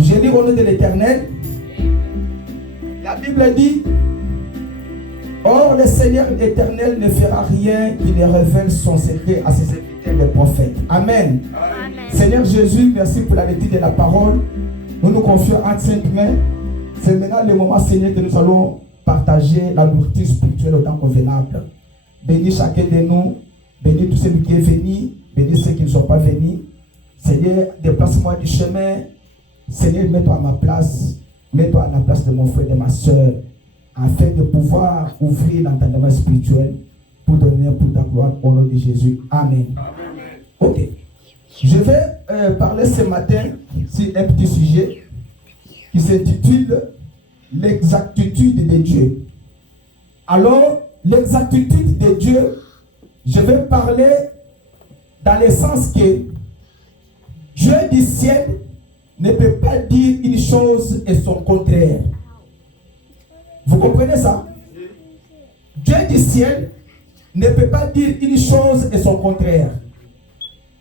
Je lis au nom de l'Éternel. La Bible dit: Or le Seigneur éternel ne fera rien qui ne révèle son secret à ses serviteurs les prophètes. Amen. Amen. Seigneur Jésus, merci pour la lecture de la parole. Nous nous confions entre saintes mains. C'est maintenant le moment, Seigneur, que nous allons partager la nourriture spirituelle au temps convenable. Bénis chacun de nous. Bénis tous ceux qui sont venus. Bénis ceux qui ne sont pas venus. Seigneur, déplace-moi du chemin. Seigneur, mets-toi à ma place. Mets-toi à la place de mon frère et de ma soeur, afin de pouvoir ouvrir l'entendement spirituel pour donner pour ta gloire au nom de Jésus. Amen. Amen. Ok. Je vais parler ce matin sur un petit sujet qui s'intitule l'exactitude de Dieu. Alors, l'exactitude de Dieu, je vais parler dans le sens que Dieu du ciel ne peut pas dire une chose et son contraire. Vous comprenez ça? Dieu du ciel ne peut pas dire une chose et son contraire.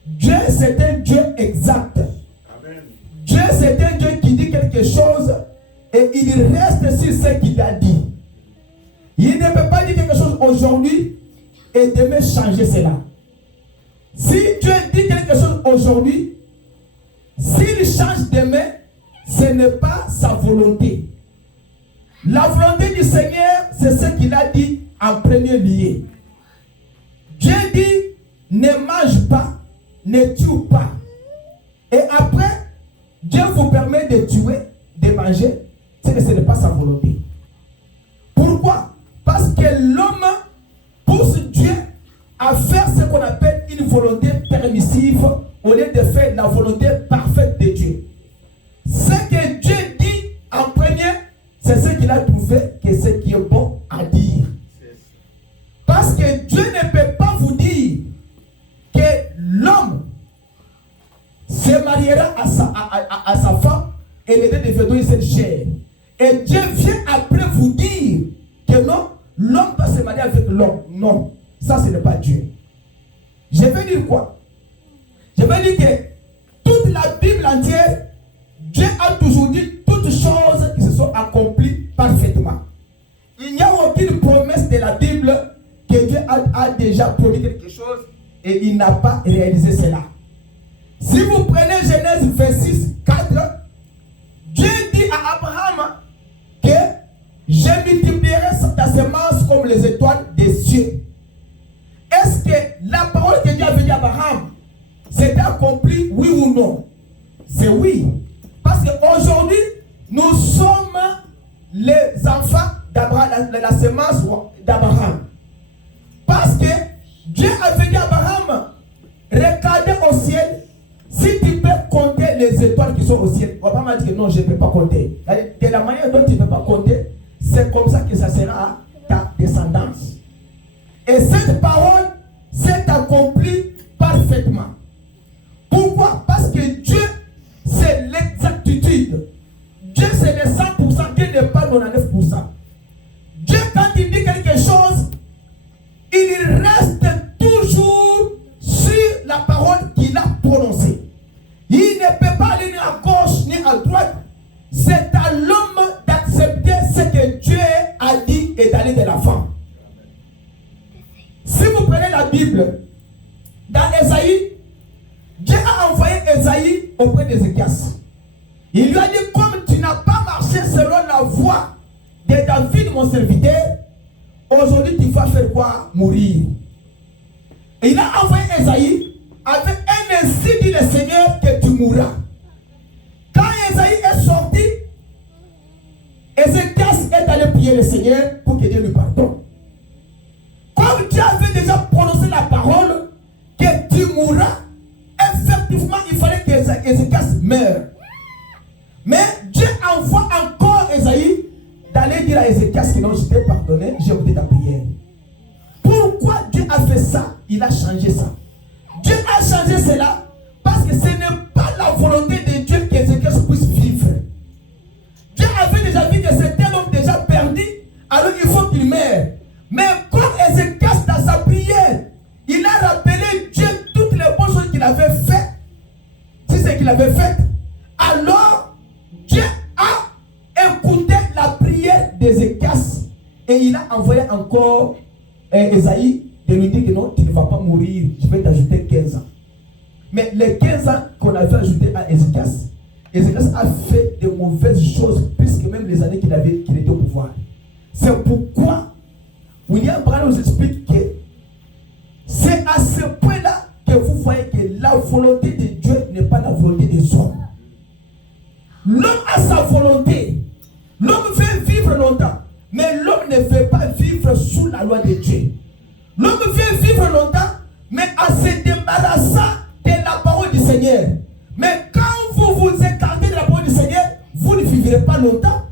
Dieu, c'est un Dieu exact. Amen. Dieu, c'est un Dieu qui dit quelque chose et il reste sur ce qu'il a dit. Il ne peut pas dire quelque chose aujourd'hui et demain changer cela. Si Dieu dit quelque chose aujourd'hui, s'il change demain, ce n'est pas sa volonté. La volonté du Seigneur, c'est ce qu'il a dit en premier lieu. Dieu dit, ne mange pas, ne tue pas. Et après, Dieu vous permet de tuer, de manger, c'est que ce n'est pas sa volonté. Pourquoi? Parce que l'homme pousse Dieu à faire ce qu'on appelle une volonté permissive au lieu de faire la volonté parfaite de Dieu. Ce que Dieu dit en premier, c'est ce qu'il a trouvé que ce qui est bon à dire. Parce que Dieu ne peut pas vous dire que l'homme se mariera à sa femme et les deux deviendront cette chair. Et Dieu vient après vous dire que non, l'homme doit se marier avec l'homme. Non, ça ce n'est pas Dieu. Je veux dire quoi? Je veux dire que toute la Bible entière, Dieu a toujours dit toutes choses qui se sont accomplies parfaitement. Il n'y a aucune promesse de la Bible que Dieu a déjà promis quelque chose et il n'a pas réalisé cela. Si vous prenez Genèse 26, 4, Dieu dit à Abraham que je multiplierai ta semence comme les étoiles des cieux. Est-ce que la parole que Dieu avait dit à Abraham s'est accomplie, oui ou non? C'est oui. Parce qu'aujourd'hui, nous sommes les enfants d'Abraham, la semence d'Abraham. Parce que Dieu avait dit à Abraham, regardez au ciel, si tu peux compter les étoiles qui sont au ciel. Abraham a dit que non, je ne peux pas compter. De la manière dont tu ne peux pas compter, c'est comme ça que ça sera ta descendance. Et cette parole s'est accomplie parfaitement. Pourquoi? Parce que Dieu, c'est l'exactitude. Dieu, c'est le 100%, Dieu n'est pas 99%. Dieu, quand il dit quelque chose, il reste toujours sur la parole qu'il a prononcée. Il ne peut pas aller ni à gauche ni à droite. C'est à l'homme d'accepter ce que Dieu a dit et d'aller de l'avant. Si vous prenez la Bible, dans Ésaïe, Dieu a envoyé Ésaïe auprès d'Ézéchias. Il lui a dit, comme tu n'as pas marché selon la voie de David, mon serviteur, aujourd'hui tu vas faire quoi? Mourir. Et il a envoyé Ésaïe avec un ainsi dit le Seigneur que tu mourras. Quand Ésaïe est sorti, Ézéchias est allé prier le Seigneur pour que Dieu lui pardonne. Comme Dieu avait déjà prononcé la parole que tu mourras, effectivement il fallait que Ézéchias meure. Mais Dieu envoie encore Ésaïe d'aller dire à Ézéchias que non, je t'ai pardonné, j'ai écouté ta prière. Pourquoi Dieu a fait ça? Il a changé ça. Dieu a changé cela parce que ce n'est pas la volonté de Dieu qu'Ézéchias puisse vivre. Dieu avait déjà vu que c'était un homme déjà perdu, alors il faut qu'il meure. Mais comme Ézéchias dans sa prière, il a rappelé Dieu toutes les bonnes choses qu'il avait faites, c'est ce qu'il avait fait, alors Et il a envoyé encore Esaïe de lui dire que non, tu ne vas pas mourir, je vais t'ajouter 15 ans. Mais les 15 ans qu'on avait ajoutés à Ézéchias, Ézéchias a fait de mauvaises choses plus que même les années qu'il était au pouvoir. C'est pourquoi William Branham nous explique que c'est à ce point-là que vous voyez que la volonté de Dieu n'est pas la volonté des hommes. L'homme a sa volonté. L'homme veut vivre longtemps. Mais l'homme ne veut pas vivre sous la loi de Dieu. L'homme veut vivre longtemps, mais en se débarrassant de la parole du Seigneur. Mais quand vous vous écartez de la parole du Seigneur, vous ne vivrez pas longtemps.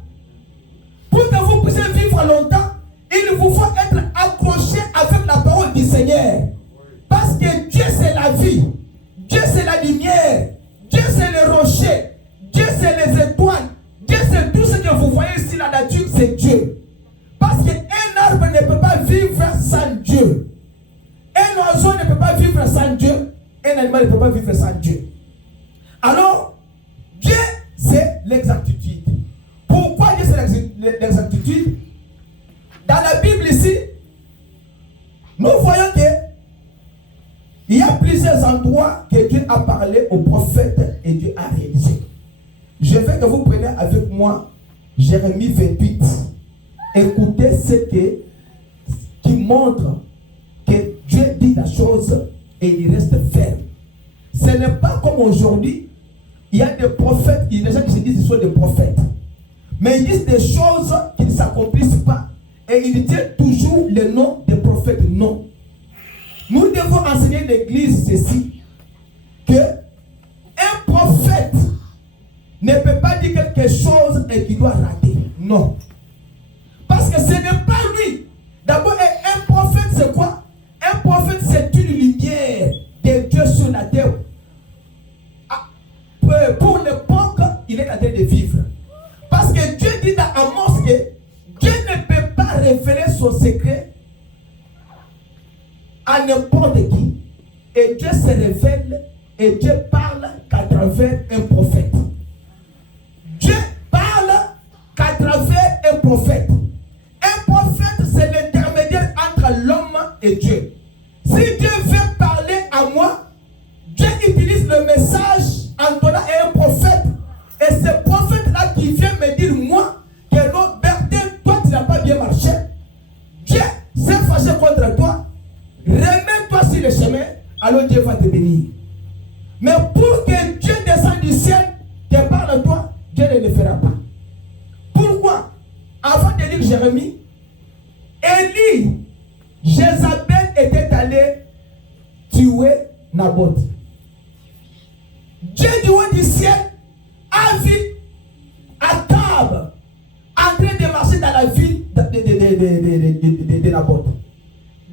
Pour que vous puissiez vivre longtemps, il vous faut être accroché avec la parole du Seigneur. Parce que Dieu c'est la vie. Dieu c'est la lumière. Dieu c'est le rocher. Dieu c'est les étoiles. Dieu c'est tout ce que vous voyez ici, la nature, c'est Dieu. Parce qu'un arbre ne peut pas vivre sans Dieu. Un oiseau ne peut pas vivre sans Dieu. Un animal ne peut pas vivre sans Dieu. Alors, Dieu, c'est l'exactitude. Pourquoi Dieu, c'est l'exactitude? Dans la Bible ici, nous voyons que il y a plusieurs endroits que Dieu a parlé aux prophètes et Dieu a réalisé. Je veux que vous preniez avec moi Jérémie 28. Écoutez ce qui montre que Dieu dit la chose et il reste ferme. Ce n'est pas comme aujourd'hui, il y a des prophètes, il y a des gens qui se disent qu'ils sont des prophètes. Mais ils disent des choses qui ne s'accomplissent pas. Et ils disent toujours le nom des prophètes. Non. Nous devons enseigner l'église ceci, que un prophète ne peut pas dire quelque chose et qu'il doit rater. Non. Parce que ce n'est pas lui. D'abord, un prophète, c'est quoi? Un prophète, c'est une lumière de Dieu sur la terre. Pour l'époque, il est en train de vivre. Parce que Dieu dit dans Amos que Dieu ne peut pas révéler son secret à n'importe qui. Et Dieu se révèle et Dieu parle qu'à travers un prophète. Dieu parle qu'à travers un prophète. Un prophète, c'est l'intermédiaire entre l'homme et Dieu. Si Dieu veut parler à moi, Dieu utilise le message en donnant à un prophète. Et ce prophète-là qui vient me dire, moi, que non, Bertin, toi tu n'as pas bien marché. Dieu s'est fâché contre toi. Remets-toi sur le chemin, alors Dieu va te bénir. Mais pour que Dieu descende du ciel, te parle à toi, Dieu ne le fera pas. Pourquoi? Avant de lire Jérémie, Élie, Jézabel était allé tuer Naboth. Dieu du haut du ciel a vu Akab en train de marcher dans la ville de Naboth.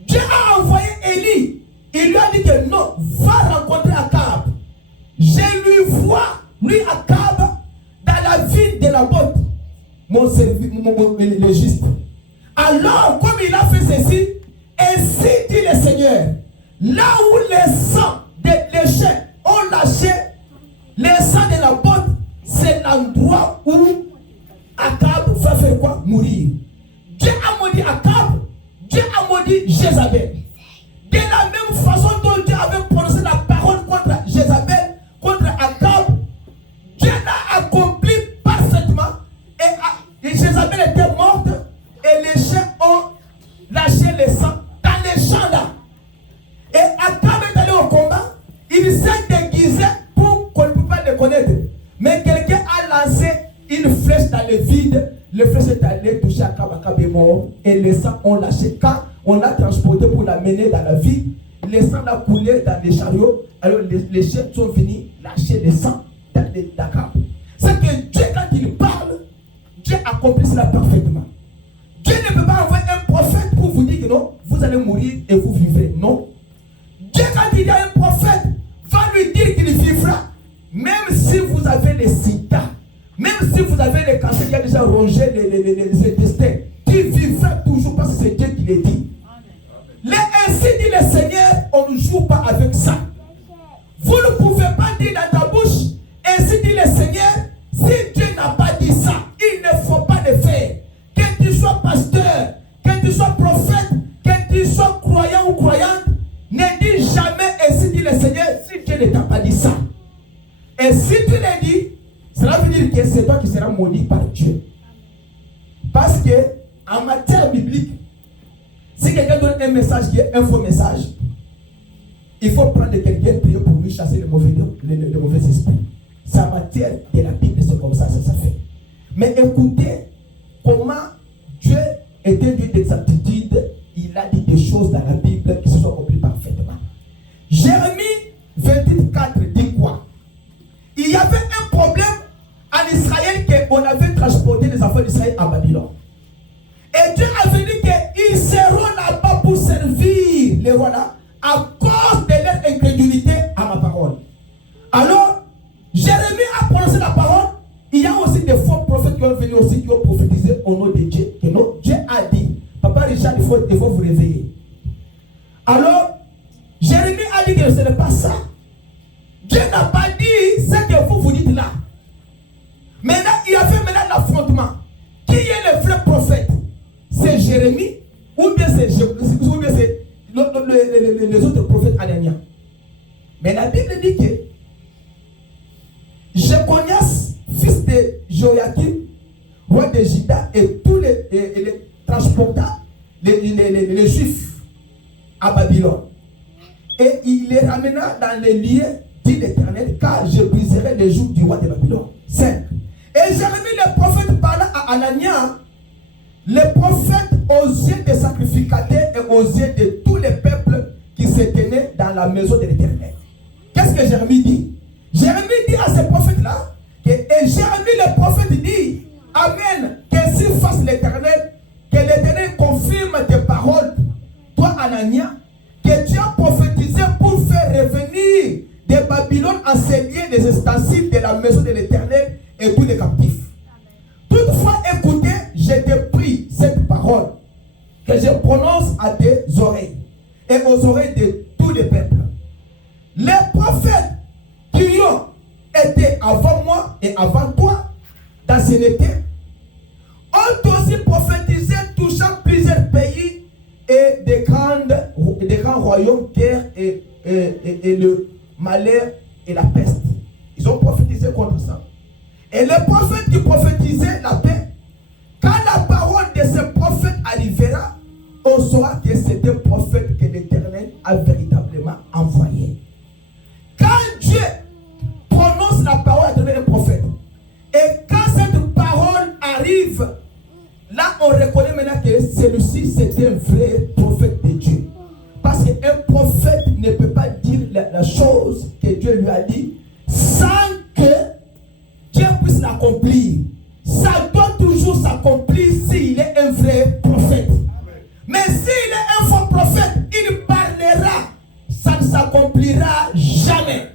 Dieu a envoyé Élie. Il lui a dit que non, va rencontrer Akab. Je lui vois, lui Akab, dans la ville de Naboth, le juste. Alors, comme il a fait ceci, ainsi dit le Seigneur, là où les sangs des chiens ont lâché, les sangs de Naboth, c'est l'endroit où Akab va faire quoi? Mourir. Dieu a maudit Akab, Dieu a maudit Jézabel. De la même façon dont Dieu avait prononcé la parole contre Jézabel, contre Akab, Dieu l'a accompli parfaitement. Et Jézabel était morte et les chiens ont lâché le sang dans les champs là. Et Akab est allé au combat, il s'est déguisé pour qu'on ne peut pas le connaître. Mais quelqu'un a lancé une flèche dans le vide. Le flèche est allé toucher Akab, Akab est mort. Et les sangs ont lâché. Quand on l'a transporté pour l'amener dans la ville, les sangs a coulé dans les chariots. Alors les chiens sont venus lâcher les sangs dans Akab. C'est que Dieu, quand il parle, Dieu accomplit cela parfaitement. Dieu ne peut pas envoyer un prophète pour vous dire que non, vous allez mourir et vous vivrez. Non. Dieu, quand il y a un prophète, va lui dire qu'il vivra. Même si vous avez les sida, même si vous avez les cancers qui a déjà rongé les intestins, tu vivras toujours parce que c'est Dieu qui le dit. Ainsi dit le Seigneur, on ne joue pas avec ça. Vous ne pouvez pas dire dans ta bouche, ainsi dit le Seigneur, si Dieu n'a pas dit ça, il ne faut pas le faire. Que tu sois pasteur, dit, cela veut dire que c'est toi qui seras maudit par Dieu. Parce que, en matière biblique, si quelqu'un donne un message qui est un faux message, il faut prendre quelqu'un prier pour lui chasser le mauvais esprit. C'est en matière de la Bible, c'est comme ça fait. Mais écoutez comment Dieu est un Dieu d'exactitude. Il a dit des choses dans la Bible qui se sont accomplies parfaitement. Jérémie 28:4 dit quoi? Il y avait un problème en Israël qu'on avait transporté les enfants d'Israël à Babylone. Et Dieu avait dit qu'ils seront là-bas pour servir les rois là à cause de leur incrédulité à ma parole. Alors, Jérémie a prononcé la parole. Il y a aussi des faux prophètes qui ont venu aussi, qui ont prophétisé au nom de Dieu. Que non, Dieu a dit, Papa Richard, il faut vous réveiller. Alors, Jérémie a dit que ce n'est pas ça. Dieu n'a pas dit ce que vous dites là. Maintenant, il y avait maintenant l'affrontement. Qui est le vrai prophète? C'est Jérémie ou bien c'est les autres prophètes ananiens. Mais la Bible dit que Jéconias, fils de Joachim, roi de Juda, et tous les transporta les Juifs à Babylone. Et il les ramena dans les lieux, dit l'Éternel, car je briserai les joues du roi de Babylone. 5. Et Jérémie le prophète parla à Anania, le prophète aux yeux des sacrificateurs et aux yeux de tous les peuples qui se tenaient dans la maison de l'Éternel. Qu'est-ce que Jérémie dit? Jérémie dit à ces prophètes-là, et Jérémie le prophète dit, Amen, qu'ainsi fasse l'Éternel, que l'Éternel confirme tes paroles, toi Anania, que tu as prophétisé pour faire revenir de Babylone enseigner les ustensiles de la maison de l'Éternel et tous les captifs. Toutefois, écoutez, je te prie cette parole que je prononce à tes oreilles et aux oreilles de tous les peuples. Les prophètes qui ont été avant moi et avant toi, d'ancienneté, ont aussi prophétisé touchant plusieurs pays et des grands royaumes, guerre et le malheur et la peste. Ils ont prophétisé contre ça. Et les prophètes qui prophétisaient la paix, quand la parole de ce prophète arrivera, on saura que c'est un prophète que l'Éternel a véritablement envoyé. Quand Dieu prononce la parole à travers un prophète, et quand cette parole arrive, là on reconnaît maintenant que celui-ci c'est un vrai prophète de Dieu. Parce qu'un prophète ne peut pas dire la chose que Dieu lui a dit sans que Dieu puisse l'accomplir. Ça doit toujours s'accomplir s'il est un vrai prophète. Mais s'il est un faux prophète, il parlera, ça ne s'accomplira jamais.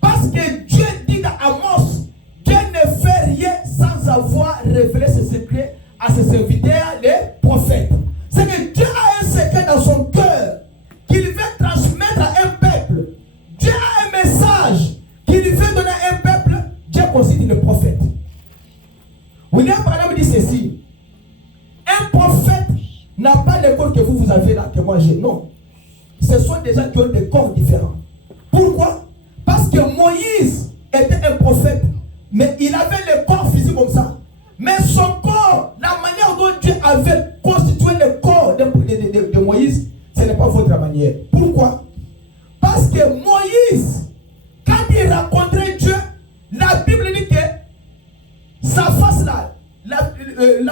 Parce que Dieu dit dans Amos, Dieu ne fait rien sans avoir révélé ses secrets à ses serviteurs, les prophètes. C'est que Dieu a un secret dans son cœur qu'il veut transmettre à un peuple. Dieu a un message qu'il veut donner à un peuple. Dieu considère le prophète. William Branham dit ceci: un prophète n'a pas le corps que vous avez là, que moi j'ai. Non. Ce sont des gens qui ont des corps différents. Pourquoi? Parce que Moïse était un prophète, mais il avait le corps physique comme ça. Mais son corps, la manière dont Dieu avait constitué le corps de Moïse, ce n'est pas votre manière. Pourquoi? Parce que Moïse, quand il rencontrait Dieu, la Bible dit que sa face là, la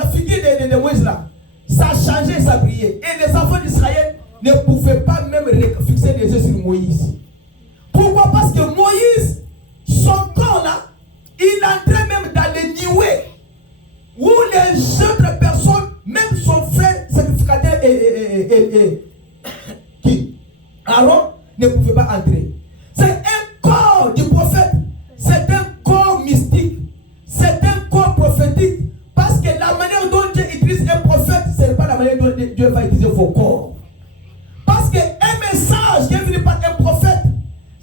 figure de Moïse là, ça changeait, ça brillait. Et les enfants d'Israël ne pouvaient pas même fixer les yeux sur Moïse. Pourquoi? Parce que Moïse, son corps là, il entrait même dans les nuées où les autres personnes, même son frère sacrificateur Aaron, ne pouvaient pas entrer. C'est un corps du prophète, c'est un corps mystique, c'est un corps prophétique. Parce que la manière dont Dieu utilise un prophète, ce n'est pas la manière dont Dieu va utiliser vos corps. Parce qu'un message qui est venu par un prophète,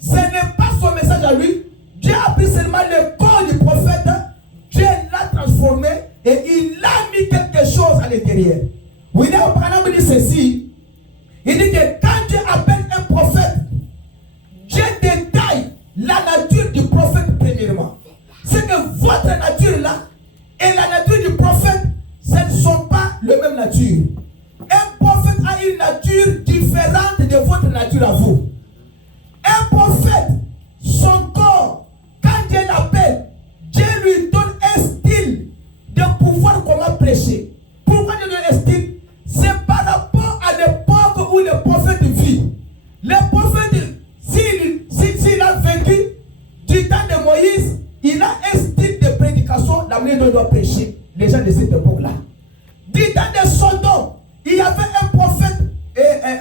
ce n'est pas son message à lui. Dieu a pris seulement le corps du prophète, Dieu l'a transformé et il a mis quelque chose à l'intérieur. William Branham dit ceci: il dit que quand Dieu appelle un prophète, Dieu détaille la nature du prophète premièrement. nature-là et la nature du prophète, ce ne sont pas la même nature. Un prophète a une nature différente de votre nature à vous. Un prophète, son corps, quand Dieu l'appelle, Dieu lui donne un style de pouvoir comment prêcher. Pourquoi Dieu donne un style? C'est par rapport à l'époque où le prophète vit. Le prophète, s'il a vécu du temps de Moïse, il a un style de prédication, la manière dont il doit prêcher les gens de cette époque-là. Du temps de Sodome, il y avait un prophète,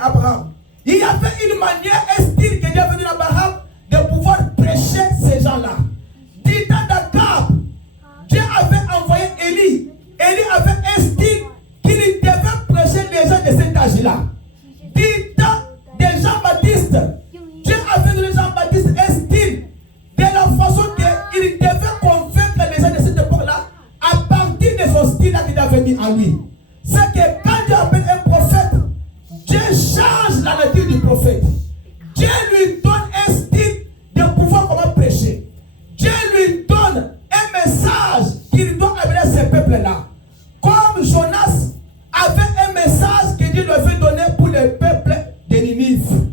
Abraham. Il y avait une manière, un style que Dieu a venu à Abraham de pouvoir prêcher ces gens-là. Du temps d'Akab, Dieu avait envoyé Élie. Élie avait un style qu'il devait prêcher les gens de cet âge-là. Du temps de Jean-Baptiste, Dieu avait donné Jean-Baptiste un style de la façon qu'il devait convaincre les gens de cette époque-là à partir de son style-là qu'il avait mis en lui. C'est que quand Dieu appelle un prophète, Dieu change la nature du prophète. Dieu lui donne un style de pouvoir comment prêcher. Dieu lui donne un message qu'il doit amener à ce peuple-là. Comme Jonas avait un message que Dieu lui avait donné pour le peuple de Ninive.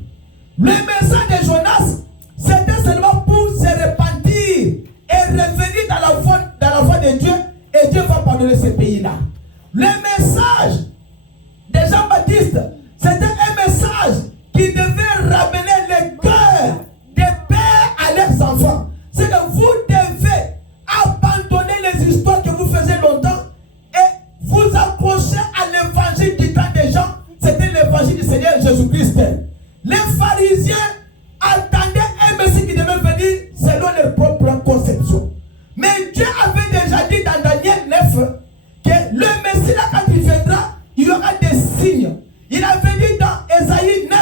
Le message de Jonas, c'était seulement pour se repentir et revenir dans la voie de Dieu, et Dieu va pardonner ce pays-là. Le message de Jean-Baptiste, c'était un message qui devait ramener le cœur des pères à leurs enfants. C'est que vous devez abandonner les histoires que vous faisiez longtemps et vous accrocher à l'évangile du temps des gens. C'était l'évangile du Seigneur Jésus-Christ. Les pharisiens attendaient un Messie qui devait venir selon leur propre conception. Mais Dieu avait déjà dit dans Daniel 9 que le Messie là, quand il viendra, il y aura des signes. Il avait dit dans Ésaïe 9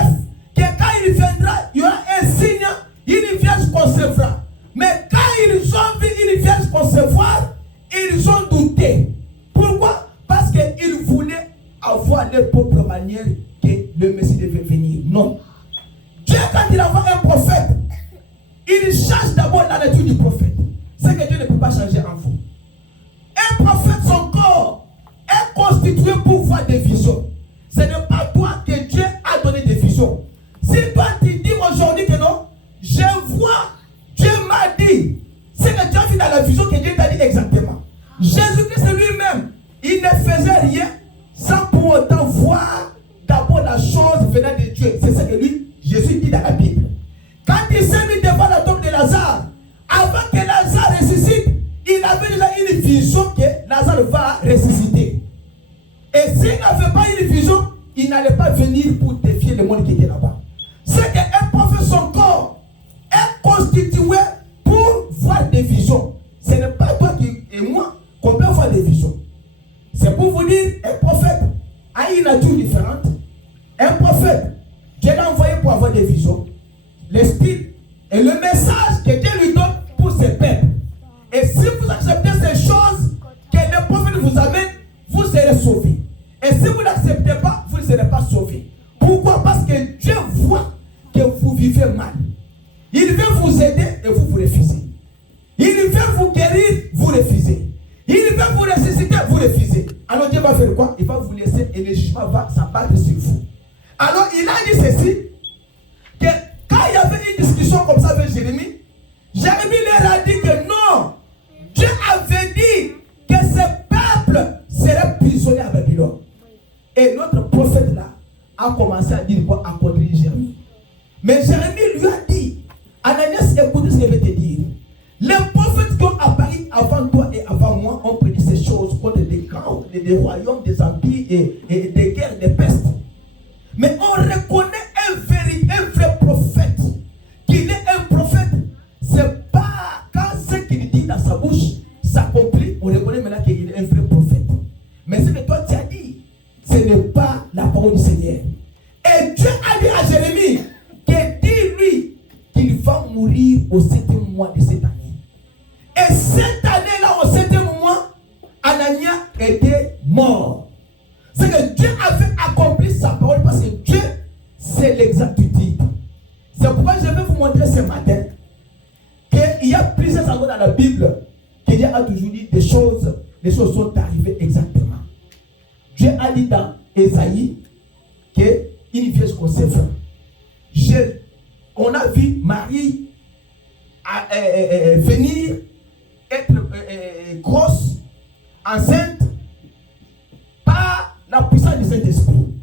que quand il viendra, il y aura un signe, une vierge concevra. Mais quand ils ont vu une vierge concevoir, ils ont douté. Pourquoi? Parce qu'ils voulaient avoir leur propre manière que le Messie devait venir. Non. Dieu, quand il envoie un prophète, il change d'abord la nature du prophète. C'est que Dieu ne peut pas changer en vous. Un prophète, son corps est constitué pour voir des visions. Ce n'est pas toi que Dieu a donné des visions. Si toi tu dis aujourd'hui que non, je vois, Dieu m'a dit, c'est que Dieu a vu dans la vision que Dieu t'a dit exactement. Jésus-Christ lui-même, il ne faisait rien sans pour autant voir d'abord la chose venant de Dieu. C'est ce que lui, Jésus dit dans la Bible. Quand il s'est mis devant la tombe de Lazare, avant que Lazare ressuscite, il avait déjà une vision que Lazare va ressusciter. Et s'il n'avait pas une vision, il n'allait pas venir pour défier le monde qui était là-bas. C'est qu'un prophète, son corps est constitué pour voir des visions. Ce n'est pas toi et moi qu'on peut voir des visions. C'est pour vous dire, un prophète a une nature différente. Un prophète, Dieu l'a envoyé pour avoir des visions. Le style et le message que Dieu lui donne pour ses peuples. Et si vous acceptez ces choses que le prophète vous amène, vous serez sauvés. Et si vous n'acceptez pas, vous ne serez pas sauvés. Pourquoi? Parce que Dieu voit que vous vivez mal. Il veut vous aider et vous refusez. Il veut vous guérir, vous refusez. Il veut vous ressusciter, vous refusez. Alors Dieu va faire quoi? Il va vous laisser et le jugement va s'abattre sur vous. Alors il a dit ceci, que quand il y avait une discussion comme ça avec Jérémie, Jérémie leur a dit que non, Dieu avait dit que ce peuple serait prisonnier à Babylone. Et notre prophète là a commencé à dire quoi? À contrer Jérémie. Mais Jérémie lui a dit, Ananias, écoute ce que je vais te dire. Les prophètes qui ont apparu avant toi et avant moi ont prédit ces choses contre des camps, des royaumes, des empires et des guerres, des pestes. Mais on reconnaît un vrai prophète. Qu'il est un prophète, c'est pas quand ce qu'il dit dans sa bouche s'accomplit, on reconnaît maintenant qu'il est un vrai prophète. Mais ce que toi tu as dit, ce n'est pas la parole du Seigneur. Et Dieu a dit à Jérémie que dis-lui qu'il va mourir au 7e mois de cette année. Et cette année-là, au 7e mois, Anania était mort. C'est que Dieu avait accompli sa parole parce que Dieu, c'est l'exactitude. C'est pourquoi je vais vous montrer ce matin qu'il y a plusieurs endroits dans la Bible que Dieu a toujours dit les choses sont arrivées exactement. Dieu a dit dans Ésaïe qu'une vierge conçoit. On a vu Marie venir être grosse, enceinte, par la puissance du Saint-Esprit.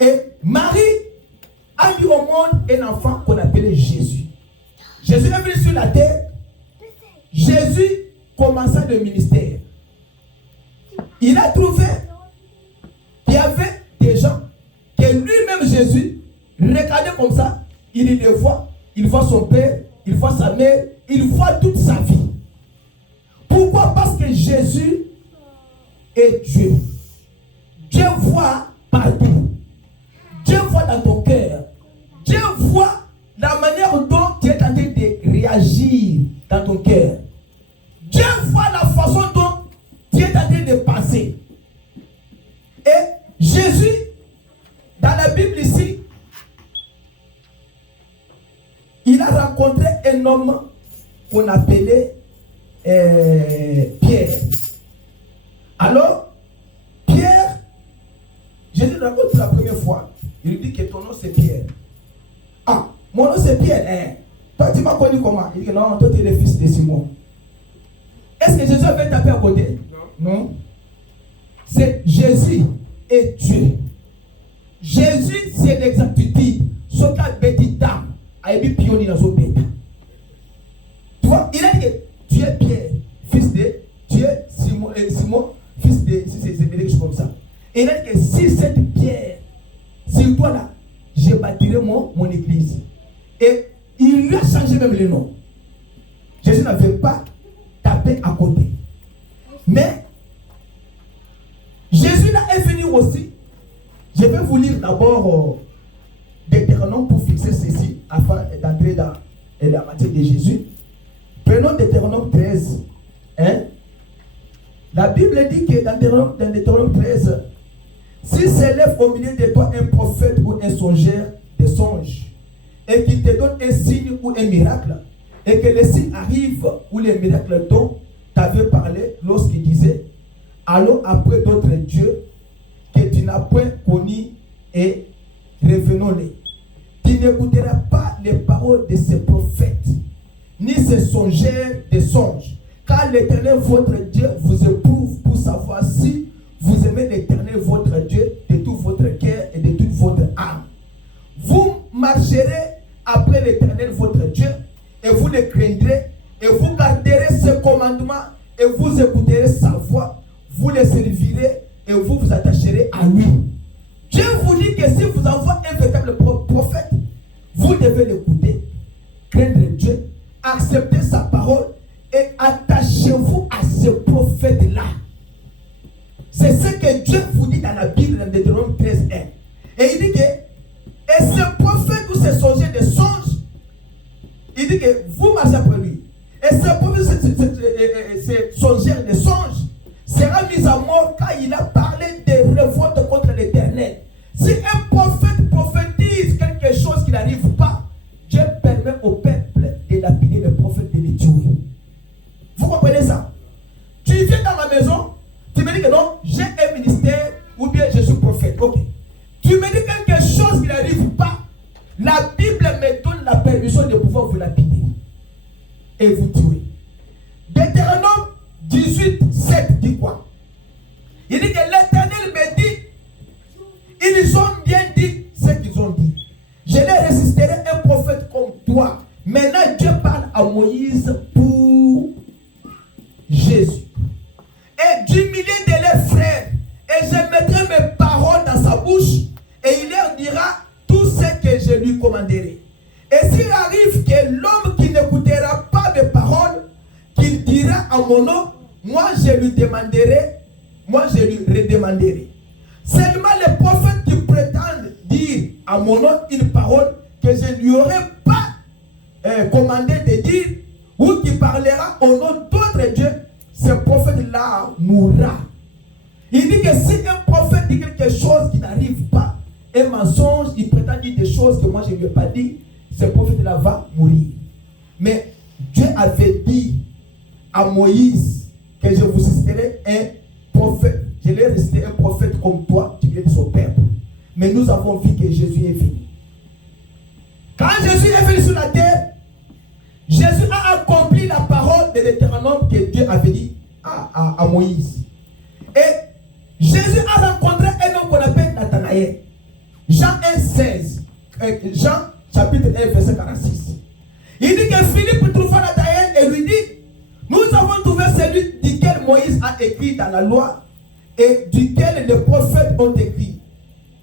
Et Marie a mis au monde un enfant qu'on appelait Jésus. Jésus est venu sur la terre. Jésus commença le ministère. Il a trouvé qu'il y avait des gens que lui-même Jésus regardait comme ça. Il les voit. Il voit son père, il voit sa mère, il voit toute sa vie. Pourquoi? Parce que Jésus est Dieu. Dieu voit partout. Dieu voit dans ton cœur. Dieu voit la manière dont tu es en train de réagir dans ton cœur. Dieu voit la façon dont tu es en train de penser. Et Jésus, dans la Bible ici, il a rencontré un homme qu'on appelait Pierre. Alors, Pierre, Jésus le rencontre pour la première fois. Il lui dit que ton nom c'est Pierre. Ah, mon nom c'est Pierre. Hein? Toi, tu m'as connu comment? Il dit que non, toi tu es le fils de Simon. Est-ce que Jésus avait tapé à côté? Non. C'est Jésus et Dieu. Jésus, c'est l'exactitude. Ce qu'a petit dame. A été pionnier dans son bêta. Tu vois, il a dit que tu es Pierre, fils de, tu es Simon, fils de, c'est quelque chose comme ça. Et il a dit que si cette pierre, sur toi là, je bâtirai mon église. Et il lui a changé même le nom. Jésus n'avait pas tapé à côté. Mais Jésus là est venu aussi. Je vais vous lire d'abord Deutéronome pour fixer ceci afin d'entrer dans la matière de Jésus. Prenons Deutéronome 13. Hein? La Bible dit que dans Deutéronome 13, s'il s'élève au milieu de toi un prophète ou un songeur de songes, et qu'il te donne un signe ou un miracle, et que le signe arrive ou le miracle dont tu avais parlé lorsqu'il disait, allons après d'autres dieux que tu n'as point connus et revenons-les. Tu n'écouteras pas les paroles de ces prophètes, ni ces songeurs de songes, car l'Éternel votre Dieu vous éprouve pour savoir si vous aimez l'Éternel votre Dieu de tout votre cœur et de toute votre âme. Vous marcherez après l'Éternel votre Dieu et vous le craindrez et vous garderez ses commandements et vous écouterez sa voix, vous le servirez et vous vous attacherez à lui. Dieu vous dit que si vous envoie un véritable prophète, vous devez l'écouter, craindre Dieu, accepter sa parole et attachez-vous à ce prophète-là. C'est ce que Dieu vous dit dans la Bible, dans Deutéronome 13, 1. Et il dit que, et ce prophète ou ce songeur de songes, il dit que vous marchez après lui. Et ce prophète, ce songeur de songes, sera mis à mort car il a parlé de révolte contre l'Éternel. Si un prophète prophétise quelque chose qui n'arrive pas, Dieu permet au peuple de lapider le prophète, de le tuer. Vous comprenez ça? Tu viens dans ma maison, tu me dis que non, j'ai un ministère ou bien je suis prophète. Ok. Tu me dis quelque chose qui n'arrive pas, la Bible me donne la permission de pouvoir vous lapider et vous tuer. Deutéronome 18, 7 dit quoi? Il dit que l'Éternel me dit, ils ont bien dit ce qu'ils ont dit. Je les résisterai un prophète comme toi. Maintenant, Dieu parle à Moïse pour Jésus. Et du milieu de leurs frères, et je mettrai mes paroles dans sa bouche, et il leur dira tout ce que je lui commanderai. Et s'il arrive que l'homme qui n'écoutera pas mes paroles, qu'il dira à mon nom, moi je lui demanderai, moi je lui redemanderai. Seulement les prophètes qui prétendent dire à mon nom une parole que je ne lui aurais pas commandé de dire, ou qui parlera au nom d'autres dieux, ce prophète-là mourra. Il dit que si un prophète dit quelque chose qui n'arrive pas, un mensonge, il prétend dire des choses que moi je ne lui ai pas dit, ce prophète-là va mourir. Mais Dieu avait dit à Moïse que je vous citerai un prophète. Je l'ai resté un prophète comme toi, tu viens de son père. Mais nous avons vu que Jésus est venu. Quand Jésus est venu sur la terre, Jésus a accompli la parole de l'Éternel que Dieu avait dit à Moïse. Et Jésus a rencontré un homme qu'on appelle Nathanaël. Jean 1, 16. Jean chapitre 1, verset 46. Il dit que Philippe trouva Nathanaël et lui dit, nous avons trouvé celui duquel Moïse a écrit dans la loi et duquel les prophètes ont écrit.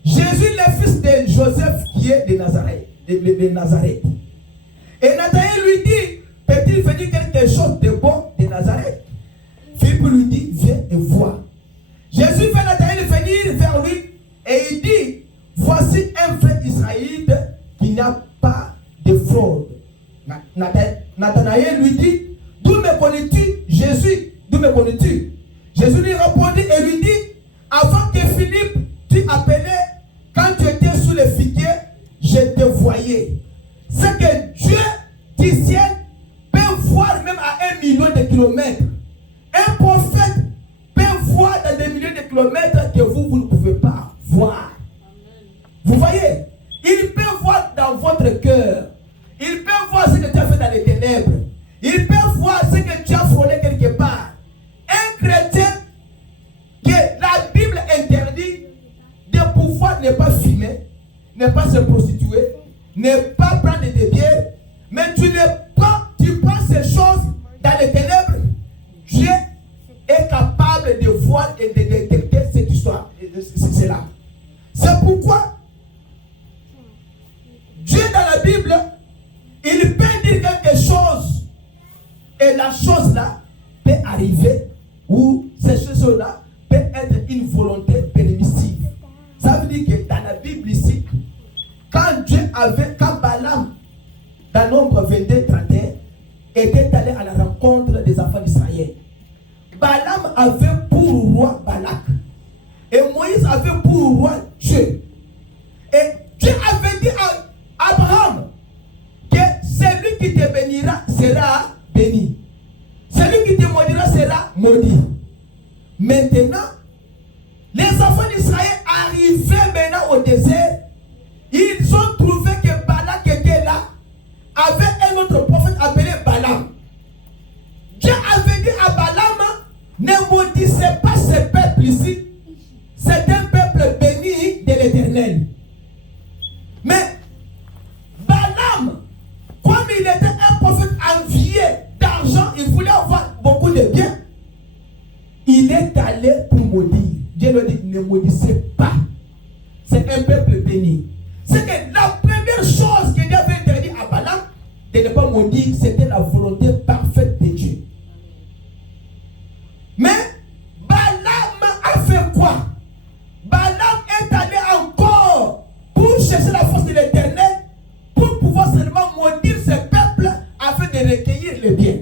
Jésus, le fils de Joseph qui est de Nazareth. Et Nathanaël lui dit, peut-il venir quelque chose de bon de Nazareth? Philippe lui dit, viens et vois. Jésus fait Nathanaël venir vers lui et il dit, voici un vrai israélite qui n'a pas de fraude. Nathanaël lui dit, d'où me connais-tu, Jésus? D'où me connais-tu? Jésus lui répondit et lui dit, avant que Philippe tu appelais, quand tu étais sous le figuier, je te voyais. C'est que Dieu du ciel peut voir même à 1 million de kilomètres. Un prophète peut voir dans des milliers de kilomètres que vous ne pouvez pas voir. Vous voyez? Il peut voir dans votre cœur. Il peut voir ce que tu as fait dans les ténèbres. Il peut voir ce que tu as frôlé quelque part. Un chrétien que la Bible interdit de pouvoir ne pas fumer, ne pas se prostituer, ne pas prendre des bières, mais tu prends ces choses dans les ténèbres. Dieu est capable de voir et de détecter cette histoire. C'est là. C'est pourquoi Dieu dans la Bible, il peut dire quelque chose et la chose là peut arriver ou cette chose là peut être une volonté permissive. Ça veut dire que dans la Bible ici, quand Balaam, dans Nombre 22, 31, était allé à la rencontre des enfants d'Israël, Balaam avait pour roi Balak et Moïse avait pour roi Dieu. Et Dieu avait dit à Abraham que celui qui te bénira sera béni, celui qui te maudira sera maudit. Maintenant, les enfants d'Israël arrivaient maintenant au désert. Ils ont trouvé que Balak était là avec un autre prophète appelé Balaam. Dieu avait dit à Balaam, ne maudissez pas ce peuple ici. C'est un peuple béni de l'Éternel. Mais Balaam, comme il était un prophète envié d'argent, il voulait avoir beaucoup de biens. Il est allé pour maudire. Dieu lui dit, ne maudissez pas. C'est un peuple béni. C'est que la première chose que Dieu avait interdit à Balaam de ne pas maudire, c'était la volonté parfaite de Dieu. Mais Balaam a fait quoi? Balaam est allé encore pour chercher la force de l'Éternel pour pouvoir seulement maudire ce peuple afin de recueillir les biens.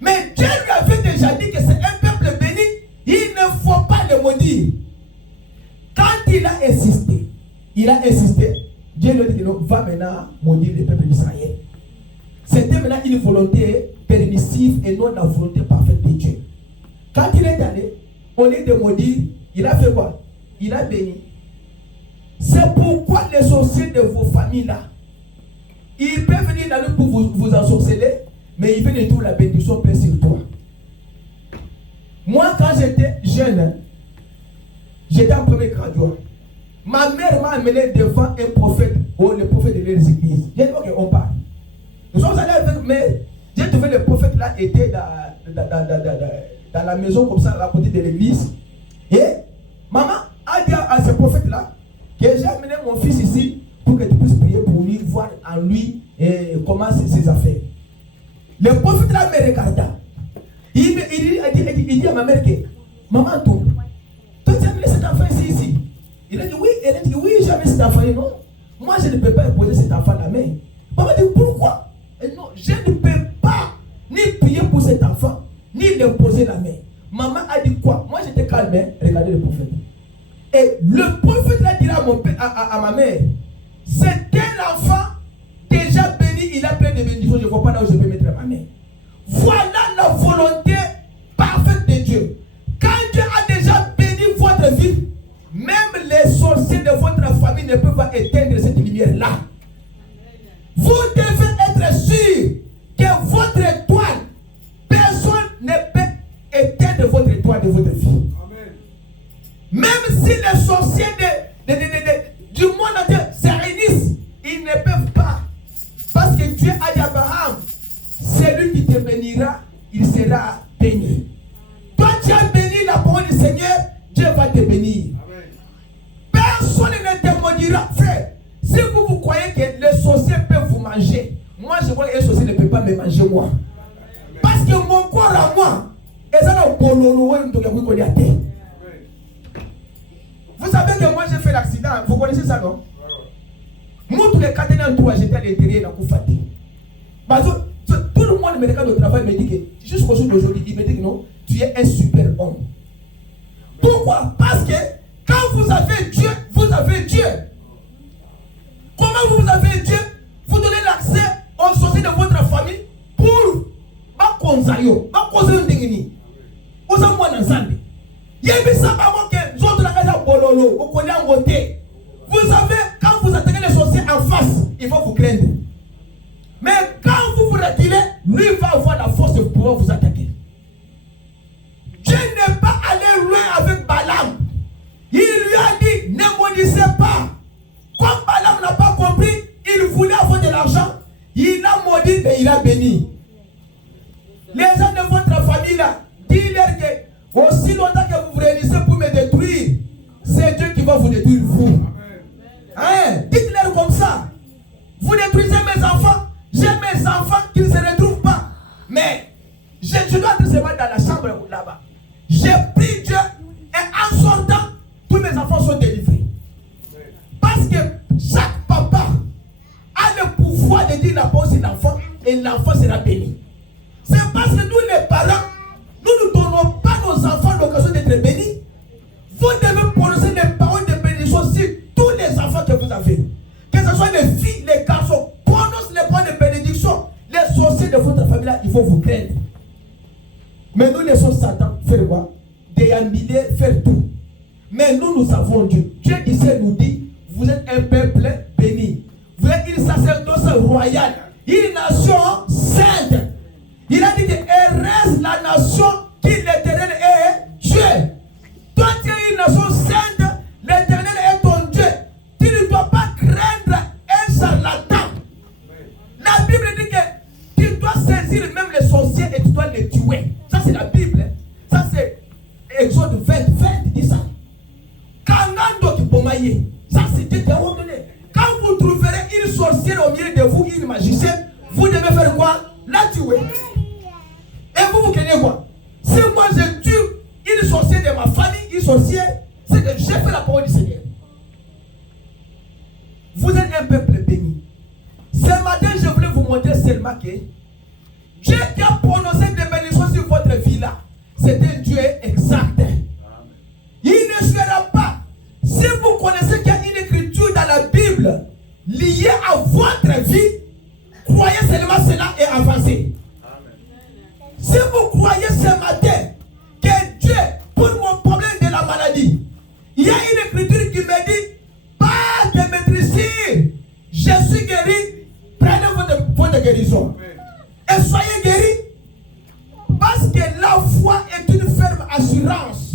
Mais Dieu lui avait déjà dit que c'est un peuple béni, il ne faut pas le maudire. Quand il a insisté, Dieu lui a dit non, va maintenant maudire le peuple d'Israël. C'était maintenant une volonté permissive et non la volonté parfaite de Dieu. Quand il est allé, au lieu de maudire, il a fait quoi? Il a béni. C'est pourquoi les sorciers de vos familles là, ils peuvent venir dans le pour vous ensorceler, mais ils veulent tout la bénédiction pleine sur toi. Moi, quand j'étais jeune, j'étais en premier graduat. Ma mère m'a amené devant un prophète, le prophète de les églises. J'ai dit, ok, on parle. Nous sommes allés avec, mais j'ai trouvé le prophète là, était dans la maison comme ça, à côté de l'église. Et maman a dit à ce prophète là, que j'ai amené mon fils ici pour que tu puisses prier pour lui, voir en lui comment c'est ses affaires. Le prophète là me regarda. Il dit à ma mère que, maman, toi tu as amené cet enfant ici. Il a dit oui, elle a dit oui, j'ai amené cet enfant. Non, moi je ne peux pas imposer cet enfant la main. Maman dit pourquoi? Et non, je ne peux pas ni prier pour cet enfant, ni l'imposer la main. Maman a dit quoi? Moi j'étais calme, regardez le prophète. Et le prophète l'a dit à ma mère, c'est un enfant déjà béni, il a plein de bénédictions, je ne vois pas là où je peux mettre ma main. Voilà la volonté parfaite de Dieu. Quand Dieu a déjà béni votre vie, même les sorciers de votre famille ne peuvent pas éteindre cette lumière-là. Vous devez être sûr que votre étoile, personne ne peut éteindre votre étoile de votre vie. Amen. Même si les sorciers du monde entier se réunissent, ils ne peuvent pas. Parce que Dieu a dit à Abraham, celui qui te bénira, il sera béni. Toi, tu as béni la parole du Seigneur, Dieu va te bénir. Amen. Personne ne te maudira. Frère, si vous croyez que les sorciers peuvent vous manger, moi je vois que les sorciers ne peuvent pas me manger moi. Amen. Parce que mon corps à moi, vous savez que moi j'ai fait l'accident, vous connaissez ça non? Tout le cadre en 3, j'étais à l'intérieur dans Koufati. Tout le monde me regarde au travail et me dit que jusqu'au jour d'aujourd'hui, il me dit que non, tu es un super homme. Pourquoi? Parce que quand vous avez Dieu, vous avez Dieu. Comment vous avez Dieu? Vous donnez l'accès aux sorciers de votre famille pour Bakonzayo, Bakonzayo Ndingini. Vous avez moi ensemble. Il y a des gens qui ont la casa Bololo, au collier en côté. Vous savez, quand vous attaquez les sorciers en face, il faut vous craindre. Mais quand vous vous retirez, lui va avoir la force de pouvoir vous attaquer. Dieu n'est pas allé loin avec Balaam. Il lui a dit, ne maudissez pas. Comme Balaam n'a pas compris, il voulait avoir de l'argent. Il a maudit, mais il a béni. Les gens de votre famille là, dis-leur que aussi longtemps que vous vous réunissez pour me détruire, c'est Dieu qui va vous détruire vous. Hein? Dites-leur comme ça. Vous détruisez mes enfants. J'ai mes enfants qui ne se retrouvent pas. Mais je dois être seulement dans la chambre là-bas. J'ai pris Dieu et en sortant, tous mes enfants sont délivrés. Parce que chaque papa a le pouvoir de dire la parole sur l'enfant et l'enfant sera béni. C'est parce que nous les parents, nous ne donnons pas nos enfants l'occasion d'être bénis. Vous devez prononcer des paroles de bénédiction sur tous les enfants que vous avez. Que ce soit les filles, les garçons, prononce les paroles de bénédiction. Les sorciers de votre famille là, il faut vous craindre. Mais nous laissons Satan faire quoi? Déambuler, faire tout. Mais nous avons Dieu. Dieu ici nous dit, vous êtes un peuple béni. Vous êtes une sacerdoce royale, une nation sainte. Il a dit que reste la nation qui l'Éternel est Dieu. Toi tu es une nation sainte, l'Éternel est ton Dieu. Tu ne dois pas craindre un charlatan. La Bible dit que tu dois saisir même les sorciers et tu dois les tuer. Ça c'est la Bible. Ça c'est Exode 20 dit ça. Ça c'est Dieu qui a ordonné. Quand vous trouverez une sorcière au milieu de vous, une magicienne, vous devez faire quoi? La tuer. Et vous craignez quoi? Si moi je tue une sorcière de ma famille, une sorcière, c'est que j'ai fait la parole du Seigneur. Vous êtes un peuple béni. Ce matin, je voulais vous montrer seulement que Dieu qui a prononcé des bénédictions sur votre vie là, c'est un Dieu exact. Il ne sera pas. Si vous connaissez qu'il y a une écriture dans la Bible liée à votre vie, croyez seulement cela et avancez. Si vous croyez ce matin que Dieu, pour mon problème de la maladie, il y a une écriture qui me dit, pas de maîtriser, je suis guéri, prenez votre guérison. Et soyez guéris, parce que la foi est une ferme assurance.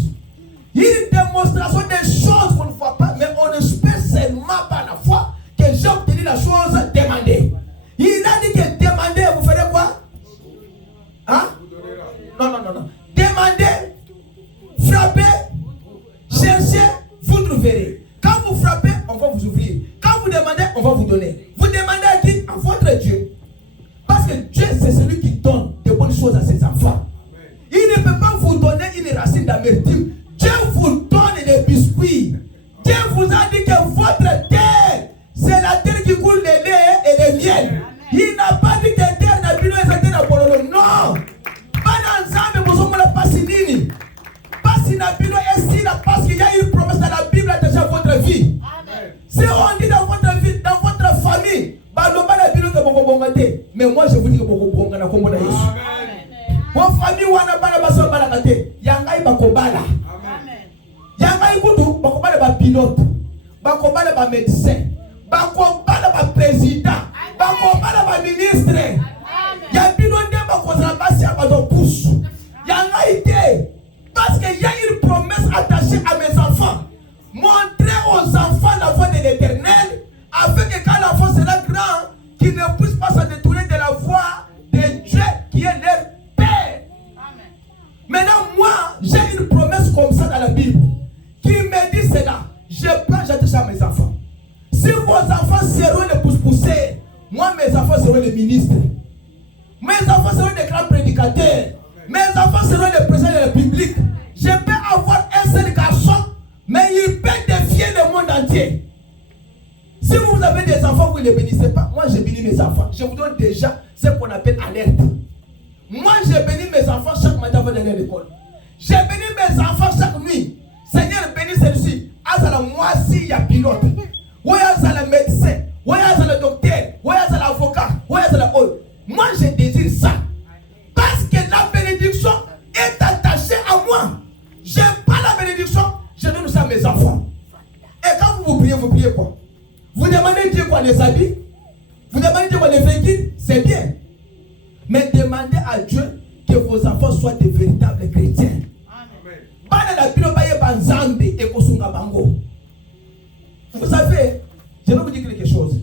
Une démonstration des choses qu'on ne voit pas, mais on espère seulement par la foi que j'ai obtenu la chose demandée. Il a dit que demandez, vous ferez quoi? Hein? Non. Demandez, frappez, cherchez, vous trouverez. Quand vous frappez, on va vous ouvrir. Quand vous demandez, on va vous donner. Vous demandez à qui? À votre Dieu. Parce que Dieu, c'est celui qui donne de bonnes choses à ses enfants. Il ne peut pas vous donner une racine d'amertume. Dieu vous donne des biscuits. Dieu vous a dit que votre terre, c'est la terre qui coule le lait et le miel. Il n'a pas dit que terre n'a plus de la pololo. Non. Pas d'ensemble, vous ne pas si nini. Pas si n'a plus de parce qu'il y a une promesse dans la Bible déjà votre vie. Si on dit dans votre vie, dans votre famille, mais moi je vous dis que vous famille wana bana baso balaka te yangai bakobala. Amen. Yangai kutu bakobala ba pilote, bakobala ba médecin, bakobala ba président, bakobala ba ministre. Ya bilonde bakozala basi ya bato pousse. Yangai te parce que y a une promesse attachée à mes enfants. Montrer aux enfants la voie de l'Éternel afin que quand l'enfant sera grand, qu'il ne puisse pas se détourner de la voie de Dieu qui est leur Père. Amen. Maintenant, moi, j'ai une promesse comme ça dans la Bible qui me dit cela. Je prends, j'attache à mes enfants. Si vos enfants seront les pousse-poussés, moi, mes enfants seront les ministres. Mes enfants seront des grands prédicateurs. Mes enfants seront les présidents de la République. Je peux avoir un seul garçon, mais il peut défier le monde entier. Si vous avez des enfants, vous ne les bénissez pas. Moi, je bénis mes enfants. Je vous donne déjà ce qu'on appelle alerte. Moi, je bénis mes enfants chaque matin avant d'aller à l'école. Je bénis mes enfants chaque nuit. Seigneur, bénis celui-ci. Azala moi si il y a pilote. Ou azala médecin. Ou azala docteur. Ou azala avocat. Ou azala autre. Moi, je désire ça. Parce que la bénédiction est attachée à moi. Je n'aime pas la bénédiction. Je donne ça à mes enfants. Et quand vous priez quoi? Vous demandez Dieu quoi les habits? Vous demandez Dieu quoi les véhicules? C'est bien. Mais demandez à Dieu que vos enfants soient des véritables chrétiens. Vous savez, je vais vous dire quelque chose.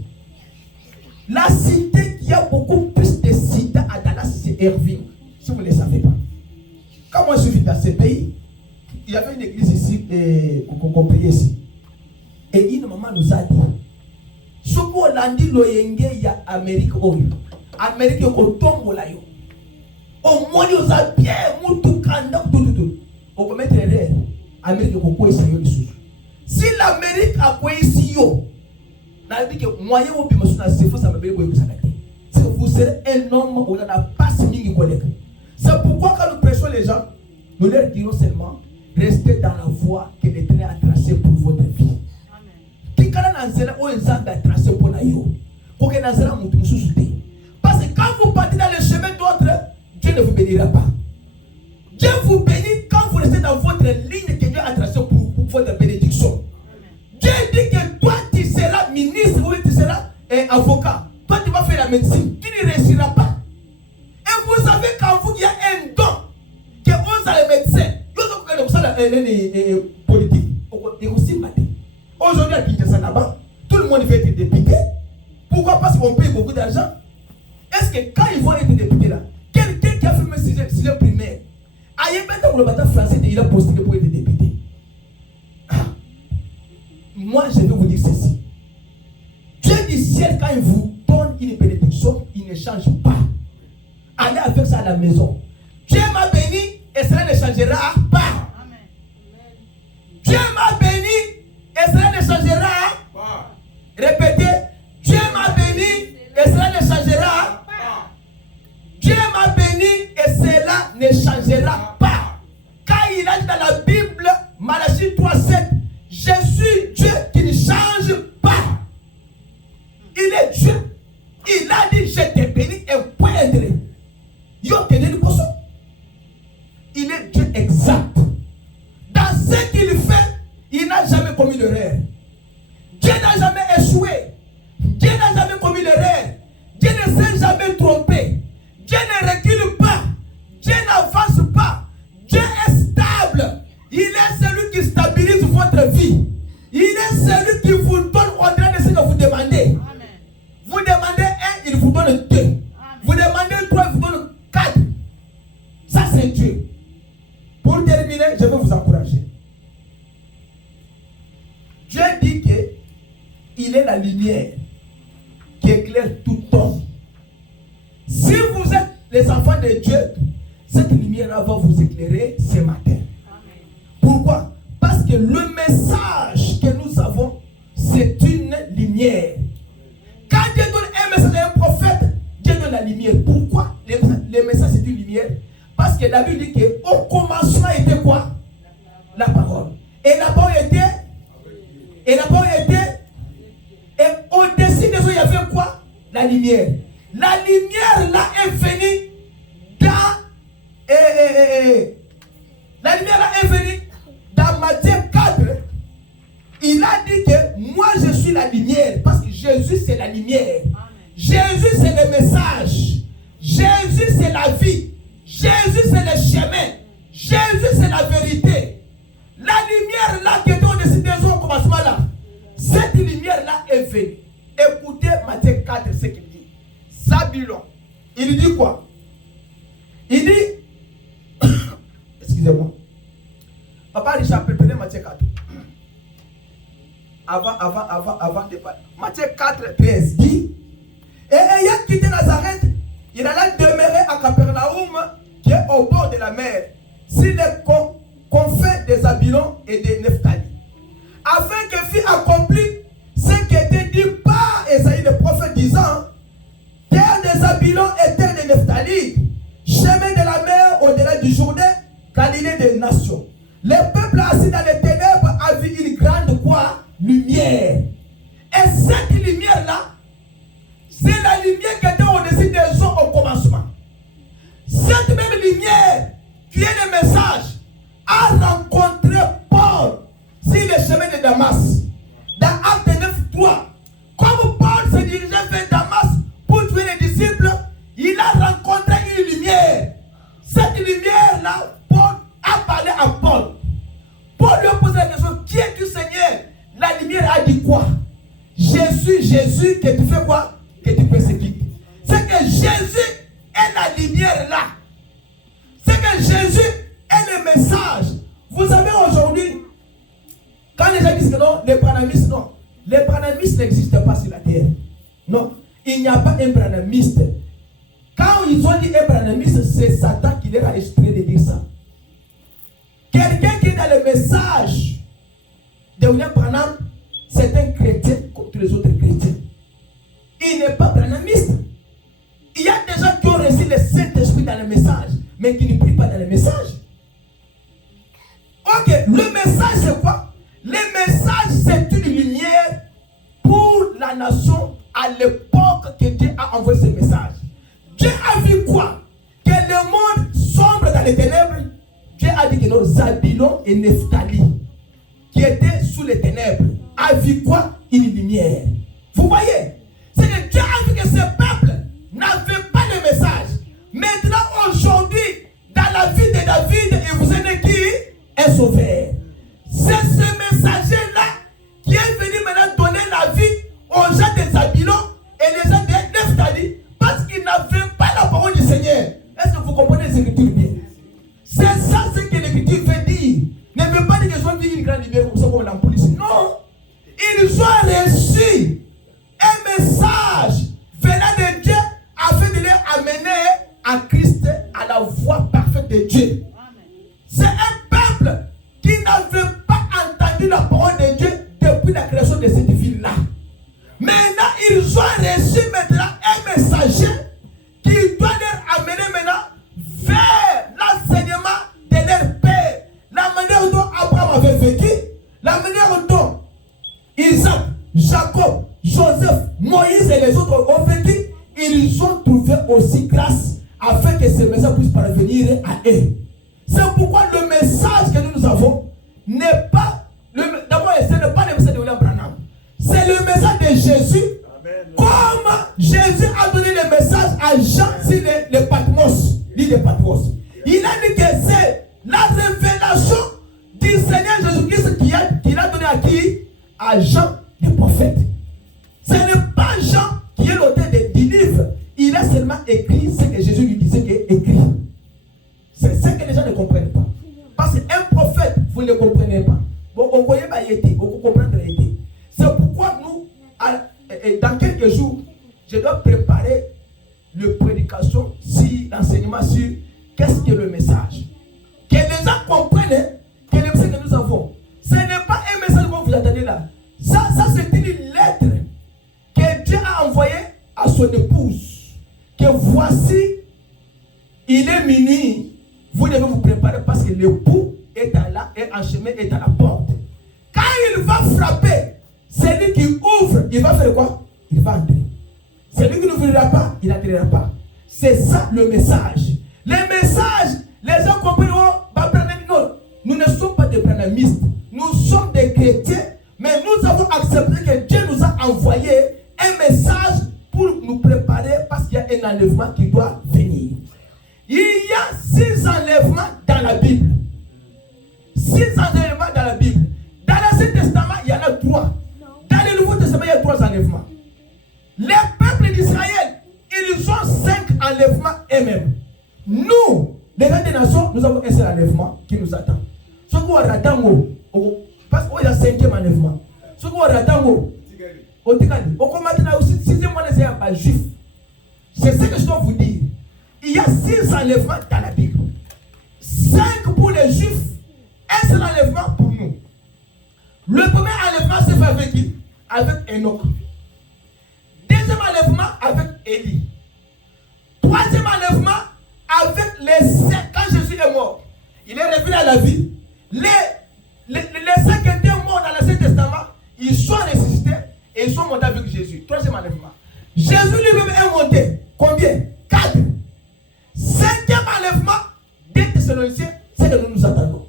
La cité qui a beaucoup plus de sida à Dallas, c'est Irving. Si vous ne le savez pas. Quand moi je suis dans ce pays, il y avait une église ici, qu'on priait ici. Et une maman nous a dit, ce qu'on a dit, il y a Amérique, Amérique, au tombe là. Au moins, nous a bien, tout. On peut mettre erreur. Amérique, si l'Amérique a quoi ici, vous serez un homme où on n'a pas si mille collègues. C'est pourquoi quand nous prêchons les gens, nous leur dirons seulement restez dans la voie que l'Éternel a tracée pour votre vie. Parce que quand vous partez dans le chemin d'autres, Dieu ne vous bénira pas. Dieu vous bénit quand vous restez dans votre ligne que Dieu a tracée pour votre bénédiction. Dieu dit que toi tu seras ministre ou tu seras avocat. Toi tu vas faire la médecine. Tu ne réussiras pas. Et vous savez qu'en vous il y a un don que vous avez médecin. Politique. Aujourd'hui à Kinshasa là-bas, tout le monde veut être député. Pourquoi? Parce qu'on paye beaucoup d'argent. Est-ce que quand ils vont être députés là, quelqu'un qui a fait même 6e primaire, le bâtard français, il a postulé pour être député. Moi, je vais vous dire ceci. Dieu du ciel, quand il vous donne une bénédiction, il ne change pas. Allez avec ça à la maison. Dieu m'a béni et cela ne changera pas. Amen. Dieu m'a béni et cela ne changera pas. Répétez. Dieu m'a béni et cela ne changera pas. Dieu m'a béni et cela ne changera pas. Quand il a dit dans la Bible, Malachie 3:7, je suis Dieu qui ne change pas. Il est Dieu. Il a dit, je t'ai béni et poindre. Il est Dieu exact. Dans ce qu'il fait, il n'a jamais commis l'erreur. Dieu n'a jamais échoué. Dieu n'a jamais commis l'erreur. Dieu ne s'est jamais trompé. Dieu ne recule pas. Dieu n'avance pas. Dieu est stable. Il est celui qui stabilise votre vie. Il est celui qui vous donne au-delà de ce que vous demandez. Amen. Vous demandez 1, il vous donne 2. Amen. Vous demandez 3, il vous donne 4. Ça, c'est Dieu. Pour terminer, je vais vous encourager. Dieu dit qu'il est la lumière qui éclaire tout homme. Si vous êtes les enfants de Dieu, cette lumière va vous éclairer ce matin. Amen. Pourquoi? Parce que le message que nous avons, c'est une lumière. Quand Dieu donne un message à un prophète, Dieu donne la lumière. Pourquoi? Le message, c'est une lumière. Parce que la Bible dit qu'au commencement était quoi? La parole. Et la parole était? Et la parole était? Et au-dessus des eaux, il y avait quoi? La lumière. La lumière là est venue dans la lumière là est venue dans Matthieu 4. Il a dit que moi je suis la lumière. Parce que Jésus c'est la lumière. Jésus c'est le message. Jésus c'est la vie. Jésus c'est le chemin. Jésus c'est la vérité. La lumière là qui était au-dessus des eaux au commencement là. Cette lumière là est venue. Écoutez Matthieu 4 ce qu'il dit. Zabulon. Il dit quoi? Il dit excusez-moi. Papa Richard, prenez Matthieu 4. Avant de parler. Matthieu 4, 13 dit, et ayant quitté Nazareth, il alla demeurer à Capernaum, qui est au bord de la mer, sur les confins des Zabulon et des Nephtali, afin que fût accompli ce qui était dit par Ésaïe le prophète, disant, terre des Zabulon et terre des Nephtali, chemin de la mer au-delà du Jourdain, Galilée des nations. Les peuples assis dans les ténèbres a vu une grande quoi? Lumière. Et cette lumière-là, c'est la lumière qui était au-dessus des eaux au commencement. Cette même lumière, qui est le message, a rencontré Paul sur le chemin de Damas. Dans Acte 9, 3. Comme Paul se dirigeait vers Damas pour tuer les disciples, il a rencontré une lumière. Cette lumière-là, Paul a parlé à Paul. Paul lui a posé la question, qui es-tu Seigneur? La lumière a dit quoi? Jésus, que tu fais quoi? Que tu persécutes. C'est que Jésus est la lumière là. C'est que Jésus est le message. Vous savez aujourd'hui, quand les gens disent que non, les branhamistes, non. Les branhamistes n'existent pas sur la terre. Non, il n'y a pas un branhamiste. Quand ils ont dit un branhamiste, c'est Satan qui leur a inspiré de dire ça. Quelqu'un qui est dans le message de William Branham, c'est un chrétien comme tous les autres chrétiens. Il n'est pas branhamiste. Il y a des gens qui ont reçu le Saint-Esprit dans le message, mais qui ne prient pas dans le message. Ok, le message c'est quoi? Le message c'est une lumière pour la nation à l'époque que Dieu a envoyé ce message. Dieu a vu quoi? Que le monde sombre dans les ténèbres. Dieu a dit que nos Zabulon et Nephtali, qui étaient sous les ténèbres, a vu quoi? Une lumière. Vous voyez? C'est que Dieu a vu que ce peuple n'avait pas de message. Maintenant, aujourd'hui, dans la vie de David, et vous savez qui est sauvé. C'est ce messager-là qui est venu maintenant donner la vie aux gens des Zabulon et les gens des Nephtali, parce qu'ils n'avaient pas la parole du Seigneur. Est-ce que vous comprenez les Écritures bien? C'est ça ce que l'Écriture veut dire. Ne veut pas dire qu'ils ont vu une grande lumière comme ça comme la police. Non. Ils ont reçu un message venant de Dieu afin de les amener à Christ, à la voie parfaite de Dieu. C'est un peuple qui n'avait pas entendu la parole de Dieu depuis la création de cette ville-là. Maintenant, ils ont reçu maintenant un messager qui doit les amener maintenant vers l'enseignement de leur père. La manière dont Abraham avait vécu, la manière dont Isaac, Jacob, Joseph, Moïse et les autres ont vécu, ils ont trouvé aussi grâce afin que ce message puisse parvenir à eux. C'est pourquoi le message que nous avons n'est pas, d'abord ce n'est pas le message de William Branham, c'est le message de Jésus. Amen. Comme Jésus a donné le message à Jean sur les Patmos, l'île de Patmos. Il a dit que c'est la révélation du Seigneur Jésus-Christ qu'il a donné à qui? À Jean le prophète. Ce n'est pas Jean qui est l'auteur du livre. Il a seulement écrit ce que Jésus lui disait qu'il écrit. C'est ce que les gens ne comprennent pas. Parce qu'un prophète, vous ne le comprenez pas. Vous ne voyez pas été, vous comprenez été. C'est pourquoi nous, dans quelques jours, je dois préparer la prédication, l'enseignement sur qu'est-ce que le message. Que les gens comprennent que le message que nous avons, ce n'est pas un message que vous attendez là. Ça c'est une lettre que Dieu a envoyée à son épouse. Que voici, il est minuit, vous devez vous préparer parce que l'époux est en chemin, est à la porte. Quand il va frapper, celui qui ouvre, il va faire quoi? Il va entrer. Celui qui n'ouvrira pas, il n'entrera pas. C'est ça le message. Le Les gens comprennent, non, nous ne sommes pas des branhamistes. Nous sommes des chrétiens, mais nous avons accepté que Dieu nous a envoyé un message pour nous préparer parce qu'il y a un enlèvement qui doit venir. Il y a 6 enlèvements dans la Bible. 6 enlèvements dans la Bible. Dans l'Ancien Testament, il y en a 3. Dans le Nouveau Testament, il y a 3 enlèvements. Les peuples d'Israël, ils ont 5 enlèvements eux-mêmes. Nous, les gens des nations, nous avons un seul enlèvement qui nous attend. Ce qu'on a ratango, parce qu'il y a 5e enlèvement. Ce qu'on a ratango, on a aussi 6e enlèvement juif. C'est ce que je dois vous dire. Il y a 6 enlèvements dans la Bible. 5 pour les juifs, un seul enlèvement pour nous. Le premier enlèvement s'est fait avec qui? Avec Enoch. Deuxième enlèvement avec Élie. Troisième enlèvement avec les 5. Quand Jésus est mort, il est revenu à la vie. Les 5 qui étaient morts dans l'Ancien Testament, ils sont ressuscités et ils sont montés avec Jésus. Troisième enlèvement. Jésus lui-même est monté. Combien? 4. 5e enlèvement des Thessaloniciens, c'est que nous nous attendons.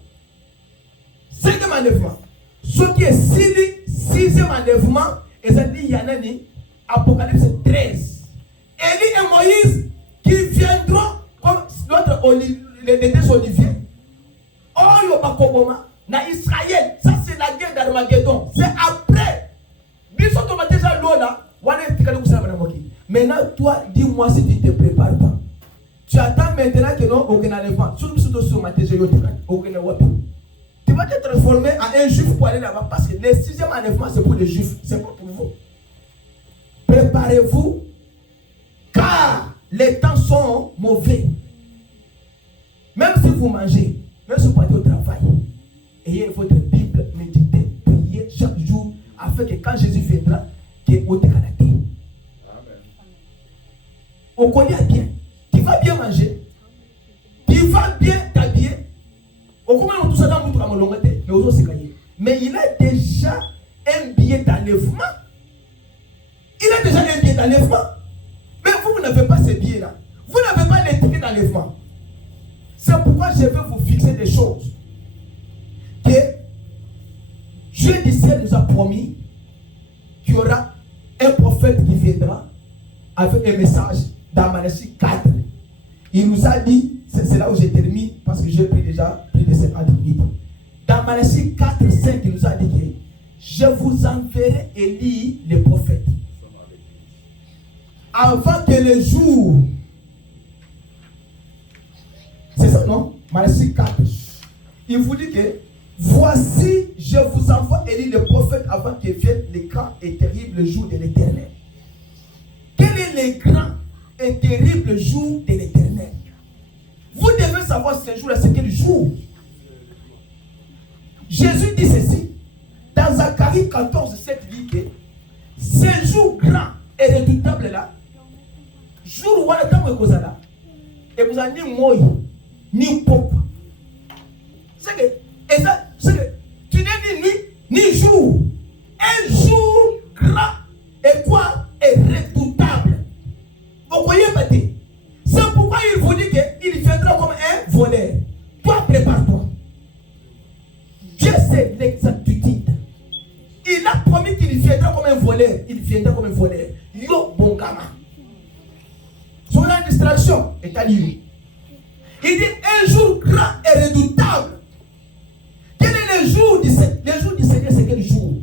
5e enlèvement. Ce qui est 6e enlèvement, et ça dit, il y en a ni Apocalypse 13. Élie et Moïse qui viendront comme les 2 oliviers. Oh, Yobakoboma, na Israël. Ça, c'est la guerre d'Armageddon. C'est après. Bisous, tu vas déjà l'eau là. Maintenant, toi, dis-moi si tu ne te prépares pas. Tu attends maintenant que non, aucun enlèvement. Tu vas te transformer en un juif pour aller là-bas. Parce que le 6e enlèvement, c'est pour les juifs. C'est pas pour vous. Préparez-vous. Car les temps sont mauvais. Même si vous mangez, même si vous partez au travail, ayez votre Bible, méditez, priez chaque jour, afin que quand Jésus viendra, qu'il y ait autre canapé. On connaît bien. Tu vas bien manger. Tu vas bien t'habiller. Mais il a déjà un billet d'enlèvement. Il a déjà un billet d'enlèvement. Mais vous n'avez pas ce billet-là. Vous n'avez pas les tickets d'enlèvement. C'est pourquoi je veux vous fixer des choses. Que Dieu du ciel nous a promis qu'il y aura un prophète qui viendra avec un message dans Malachie 4. Il nous a dit, c'est là où je termine parce que j'ai pris déjà plus de 50 minutes. Dans Malachie 4, 5, il nous a dit que je vous enverrai Élie le prophète. Avant que le jour. C'est ça, non? Malachie 4. Il vous dit que voici, je vous envoie Élie le prophète avant que vienne le grand et terrible jour de l'Éternel. Quel est le grand et terrible jour de l'Éternel? Vous devez savoir ce jour-là, c'est quel jour? Jésus dit ceci. Dans Zacharie 14, 7, dit que ce jour grand et redoutable là, jour où on attend que vous là, et vous avez ni moi, ni pop. C'est que tu n'es ni nuit, ni jour. Un jour grand et quoi? Et redoutable. Vous voyez maintenant? C'est pourquoi il vous dit qu'il viendra comme un voleur. Toi, prépare-toi. Dieu sait l'exactitude. Il a promis qu'il viendra comme un voleur. Il viendra comme un voleur. Yo, bon gamin. Son distraction est à lui. Il dit un jour grand et redoutable. Quel est le jour du Seigneur? Le jour du Seigneur, c'est quel jour?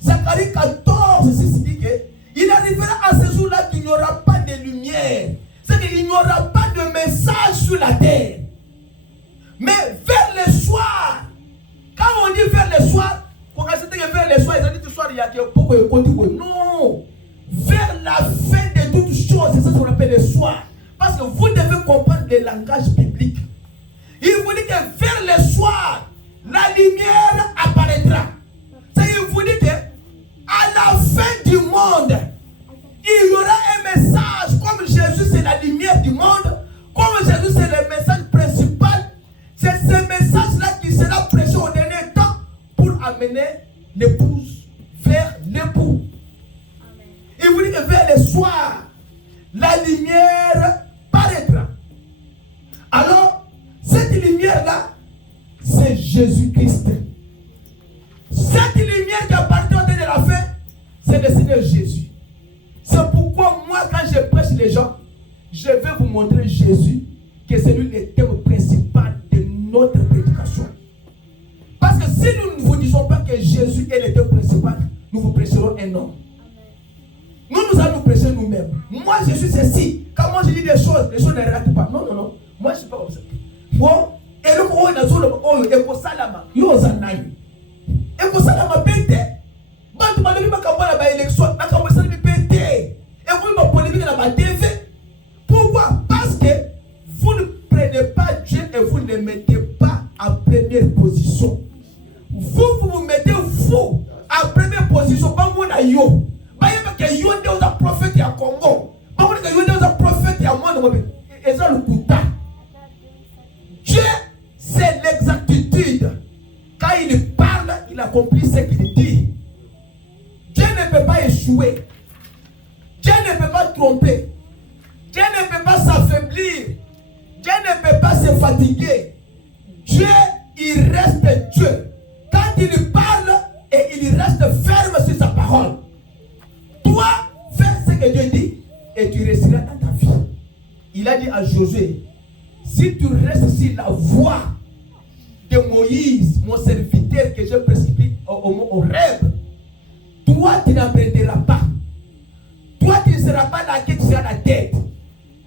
Zacharie 14, 6 dit qu'il arrivera à ce jour-là qu'il n'y aura pas de lumière. C'est qu'il n'y aura pas de message sur la terre. Mais vers le soir, quand on dit vers le soir, quand on dit vers le soir, ils ont dit que le soir, il y a beaucoup de continuer. Non. Vers la fin de toutes choses, c'est ça qu'on appelle le soir. Parce que vous devez comprendre le langage biblique. Il vous dit que vers le soir, la lumière apparaîtra. C'est-à-dire qu'il vous dit que à la fin du monde, il y aura un message. Comme Jésus c'est la lumière du monde, comme Jésus c'est le message principal, c'est ce message-là qui sera prêché au dernier temps pour amener l'épouse vers l'époux. Il vous dit que vers le soir, la lumière paraîtra. Alors, cette lumière Jésus-Christ. Cette lumière qui appartient au temps de la fin, c'est le Seigneur Jésus. C'est pourquoi moi, quand je prêche les gens, je vais vous montrer Jésus, que c'est lui le thème principal de notre prédication. Parce que si nous ne vous disons pas que Jésus est le thème principal, nous vous prêcherons un homme. Nous allons nous prêcher nous-mêmes. Moi, je suis ceci. Quand moi je dis des choses ne ratent pas. Non, non, non. Moi, je ne suis pas comme ça. Bon, et le mot est dans le Ekosalama. Yozanani. Ekosalama pété. Quand tu m'as dit que tu as une élection, tu as une pété. Et vous m'avez polémique dans la TV. Pourquoi? Parce que vous ne prenez pas Dieu et vous ne le mettez pas en première position. Vous mettez vous en première position. Pas moi d'ailleurs. Que yo ndio za prophète ya Congo. Pas que yo ndio za prophète ya moi et ça le kuta. Dieu c'est l'exactitude. Quand il parle, il accomplit ce qu'il dit. Dieu ne peut pas échouer. Dieu ne peut pas tromper. Dieu ne peut pas s'affaiblir. Dieu ne peut pas se fatiguer. Dieu, il reste Dieu. Quand il parle et il reste ferme sur sa parole. Toi, fais ce que Dieu dit et tu resteras dans ta vie. Il a dit à Josué, si tu restes sur la voie de Moïse, mon serviteur que j'ai prescrit au rêve, toi tu n'apprendras pas. Toi tu ne seras pas la tête, tu seras la tête.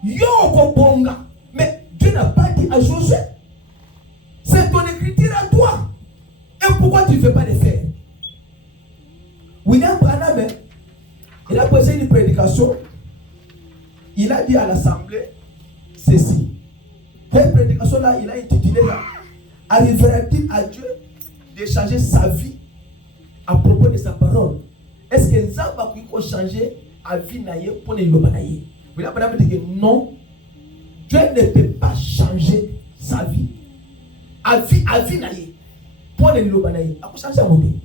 Yo Kobonga. Mais Dieu n'a pas dit à Josué. C'est ton écriture à toi. Et pourquoi tu ne fais pas les faire? William Branham, il a posé une prédication. Il a dit à l'assemblée ceci. Cette prédication-là, il a intitulé là. Arrivera-t-il à Dieu de changer sa vie à propos de sa parole? Est-ce que Nzamba peut changer à vie naïe pour les lobanaïe? William Branham dit que non. Dieu ne peut pas changer sa vie. À vie naïe pour les lobanaïe. À quoi changer à mon vie?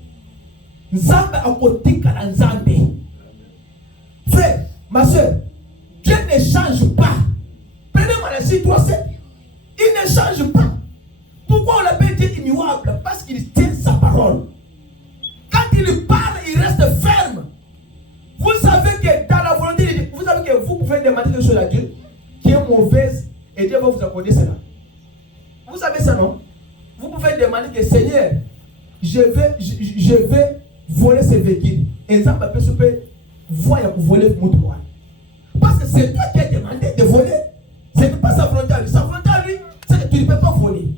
Nzamba a côté qu'à Nzambe. Frère, ma soeur, Dieu ne change pas. Prenez-moi la situation. Il ne change pas. Pourquoi on l'appelle Dieu immuable? Parce qu'il tient sa parole. Quand il parle, il reste ferme. Vous savez que dans la volonté de Dieu, vous savez que vous pouvez demander des choses à Dieu qui est mauvaise et Dieu va vous accorder cela. Vous savez ça, non? Vous pouvez demander que Seigneur, je vais voler ce véhicule. Et ça peut se faire. Voyez vous voler mon droit. Parce que c'est toi qui as demandé de voler. Ce n'est pas sa volonté à lui. Sa volonté à lui, c'est que tu ne peux pas voler.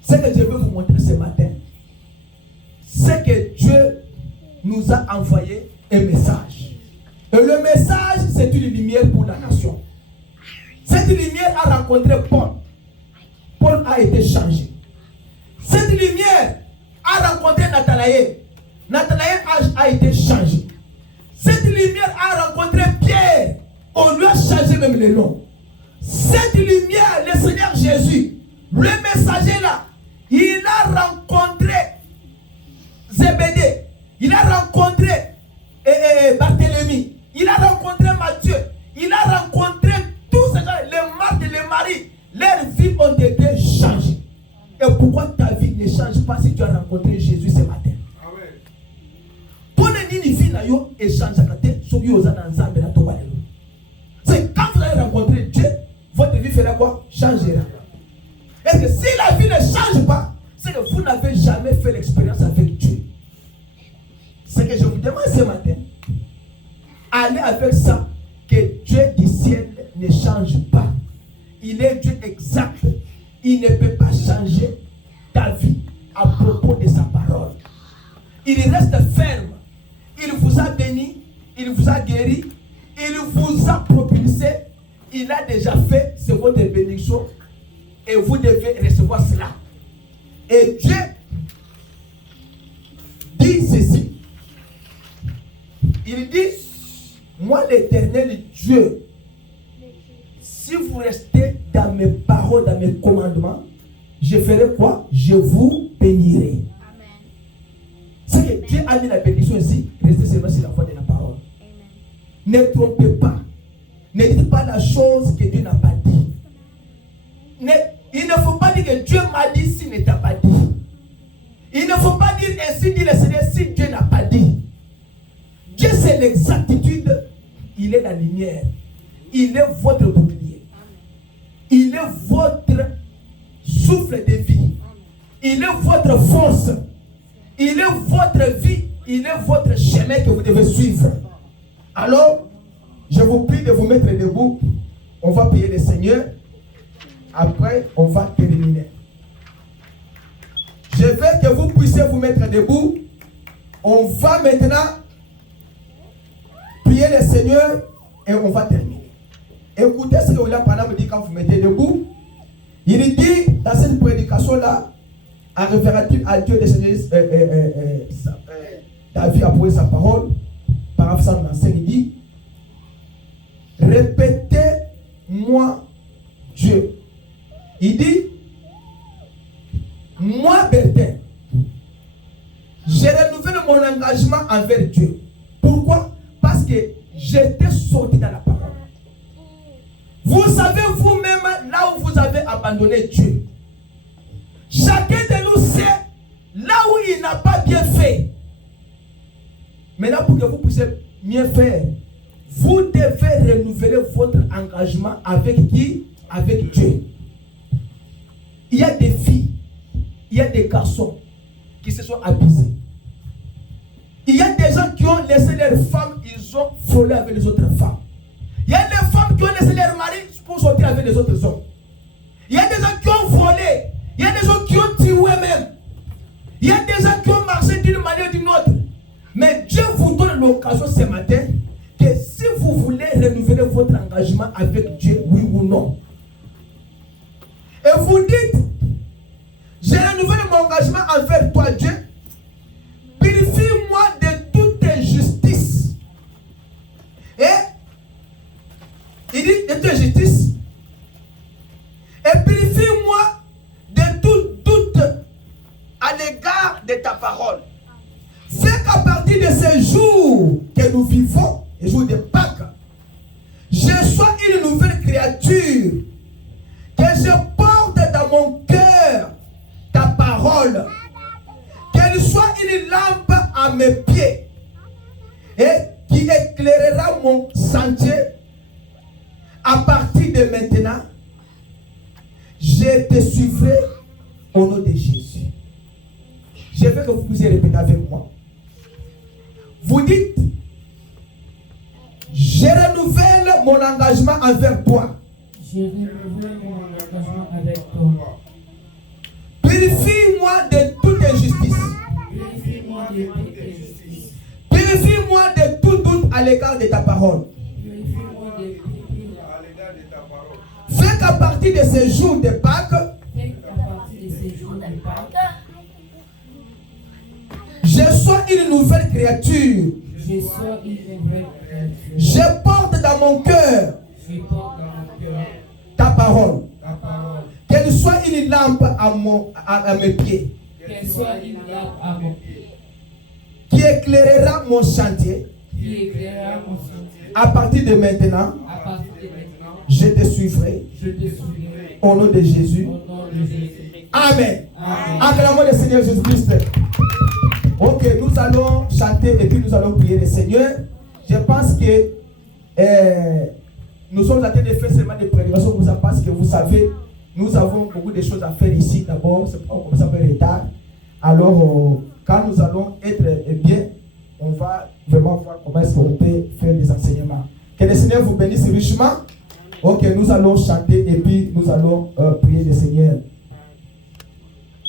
Ce que je veux vous montrer ce matin, c'est que Dieu nous a envoyé un message. Et le message, c'est une lumière pour la nation. Cette lumière a rencontré Paul. Paul a été changé. Cette lumière a rencontré Nathanaël. Nathanaël a été changé. Cette lumière a rencontré Pierre. On lui a changé même le nom. Cette lumière, le Seigneur Jésus, le messager là, il a rencontré Zébédée. Il a rencontré Barthélemy. Il a rencontré Matthieu. Il a rencontré tous ces gens, les Marthe et les Marie. Leurs vies ont été changées. Et pourquoi ta vie ne change pas si tu as rencontré Jésus ce matin? C'est quand vous allez rencontrer Dieu, votre vie fera quoi? Changera. Est-ce que si la vie ne change pas, c'est que vous n'avez jamais fait l'expérience avec Dieu. C'est que je vous demande ce matin, allez avec ça, que Dieu du ciel ne change pas. Il est Dieu exact. Il ne peut pas changer ta vie à propos de sa parole. Il reste ferme. Il vous a béni, il vous a guéri, il vous a propulsé, il a déjà fait, c'est votre bénédiction et vous devez recevoir cela. Et Dieu dit ceci. Il dit, moi l'Éternel Dieu, si vous restez dans mes paroles, dans mes commandements, je ferai quoi? Je vous bénirai. C'est que Dieu a mis la bénédiction ici. Restez seulement sur la foi de la parole. Amen. Ne trompez pas. Ne dites pas la chose que Dieu n'a pas dit. Il ne faut pas dire que Dieu m'a dit s'il ne t'a pas dit. Il ne faut pas dire ainsi dit le Seigneur si Dieu n'a pas dit. Dieu c'est l'exactitude, il est la lumière, il est votre bouclier, il est votre souffle de vie, il est votre force, il est votre vie, il est votre chemin que vous devez suivre. Alors, je vous prie de vous mettre debout, on va prier le Seigneur, après on va terminer. Je veux que vous puissiez vous mettre debout, on va maintenant prier le Seigneur et on va terminer. Écoutez ce que William Branham dit quand vous mettez debout. Il dit dans cette prédication-là, en référatif à Dieu de Seigneur, David a posé sa parole, par exemple dans il dit, répétez-moi Dieu. Il dit, moi Bertin, j'ai renouvelé mon engagement envers Dieu. Pourquoi? Parce que j'étais sorti dans la parole. Vous savez vous-même là où vous avez abandonné Dieu. Chacun de nous sait là où il n'a pas bien fait. Maintenant, pour que vous puissiez mieux faire, vous devez renouveler votre engagement avec qui? Avec Dieu. Il y a des filles, il y a des garçons qui se sont abusés. Il y a des gens qui ont laissé leurs femmes, ils ont frôlé avec les autres femmes. Il y a des femmes qui ont laissé leurs maris pour sortir avec les autres hommes. Il y a des gens qui ont volé. Il y a des gens qui ont tué même. Il y a des gens qui ont marché d'une manière ou d'une autre. Mais Dieu vous donne l'occasion ce matin que si vous voulez renouveler votre engagement avec Dieu, oui ou non. Et vous dites, j'ai renouvelé mon engagement envers toi, Dieu. Purifie-moi de toute injustice. Et il dit de toute injustice. Et purifie-moi de tout doute à l'égard de ta parole. Fais qu'à partir de ce jour que nous vivons, le jour de Pâques, je sois une nouvelle créature, que je porte dans mon cœur ta parole, qu'elle soit une lampe à mes pieds et qui éclairera mon sentier. À partir de maintenant, je te suivrai au nom de Jésus. Je veux que vous puissiez répéter avec moi. Vous dites, je renouvelle mon engagement envers toi. Je renouvelle mon engagement avec toi. Purifie-moi de toute injustice. Purifie-moi de toute injustice. Purifie-moi de tout doute à l'égard de ta parole. Purifie-moi de tout doute à l'égard de ta parole. Fais qu'à partir de ce jour de Pâques, Fais qu'à partir de ce jour de Pâques, je sois une nouvelle créature. je sois une nouvelle créature. Je porte dans mon cœur Je porte dans mon cœur ta parole. ta parole. Qu'elle soit une lampe à mes pieds, Qu'elle soit une lampe à mon pied, qui éclairera mon chantier. qui éclairera mon sentier. À partir de maintenant, À partir de maintenant, je te suivrai je te suivrai au nom de Jésus. au nom de Jésus. Amen. Amen. Acclamons le Seigneur Jésus-Christ. Ok, nous allons chanter et puis nous allons prier le Seigneur. Je pense que nous sommes en train de faire seulement des prédications pour ça parce que vous savez, nous avons beaucoup de choses à faire ici d'abord. C'est pas comme ça un peu retard. Alors, quand nous allons être bien, on va vraiment voir comment est-ce qu'on peut faire des enseignements. Que le Seigneur vous bénisse richement. Ok, nous allons chanter et puis nous allons prier le Seigneur.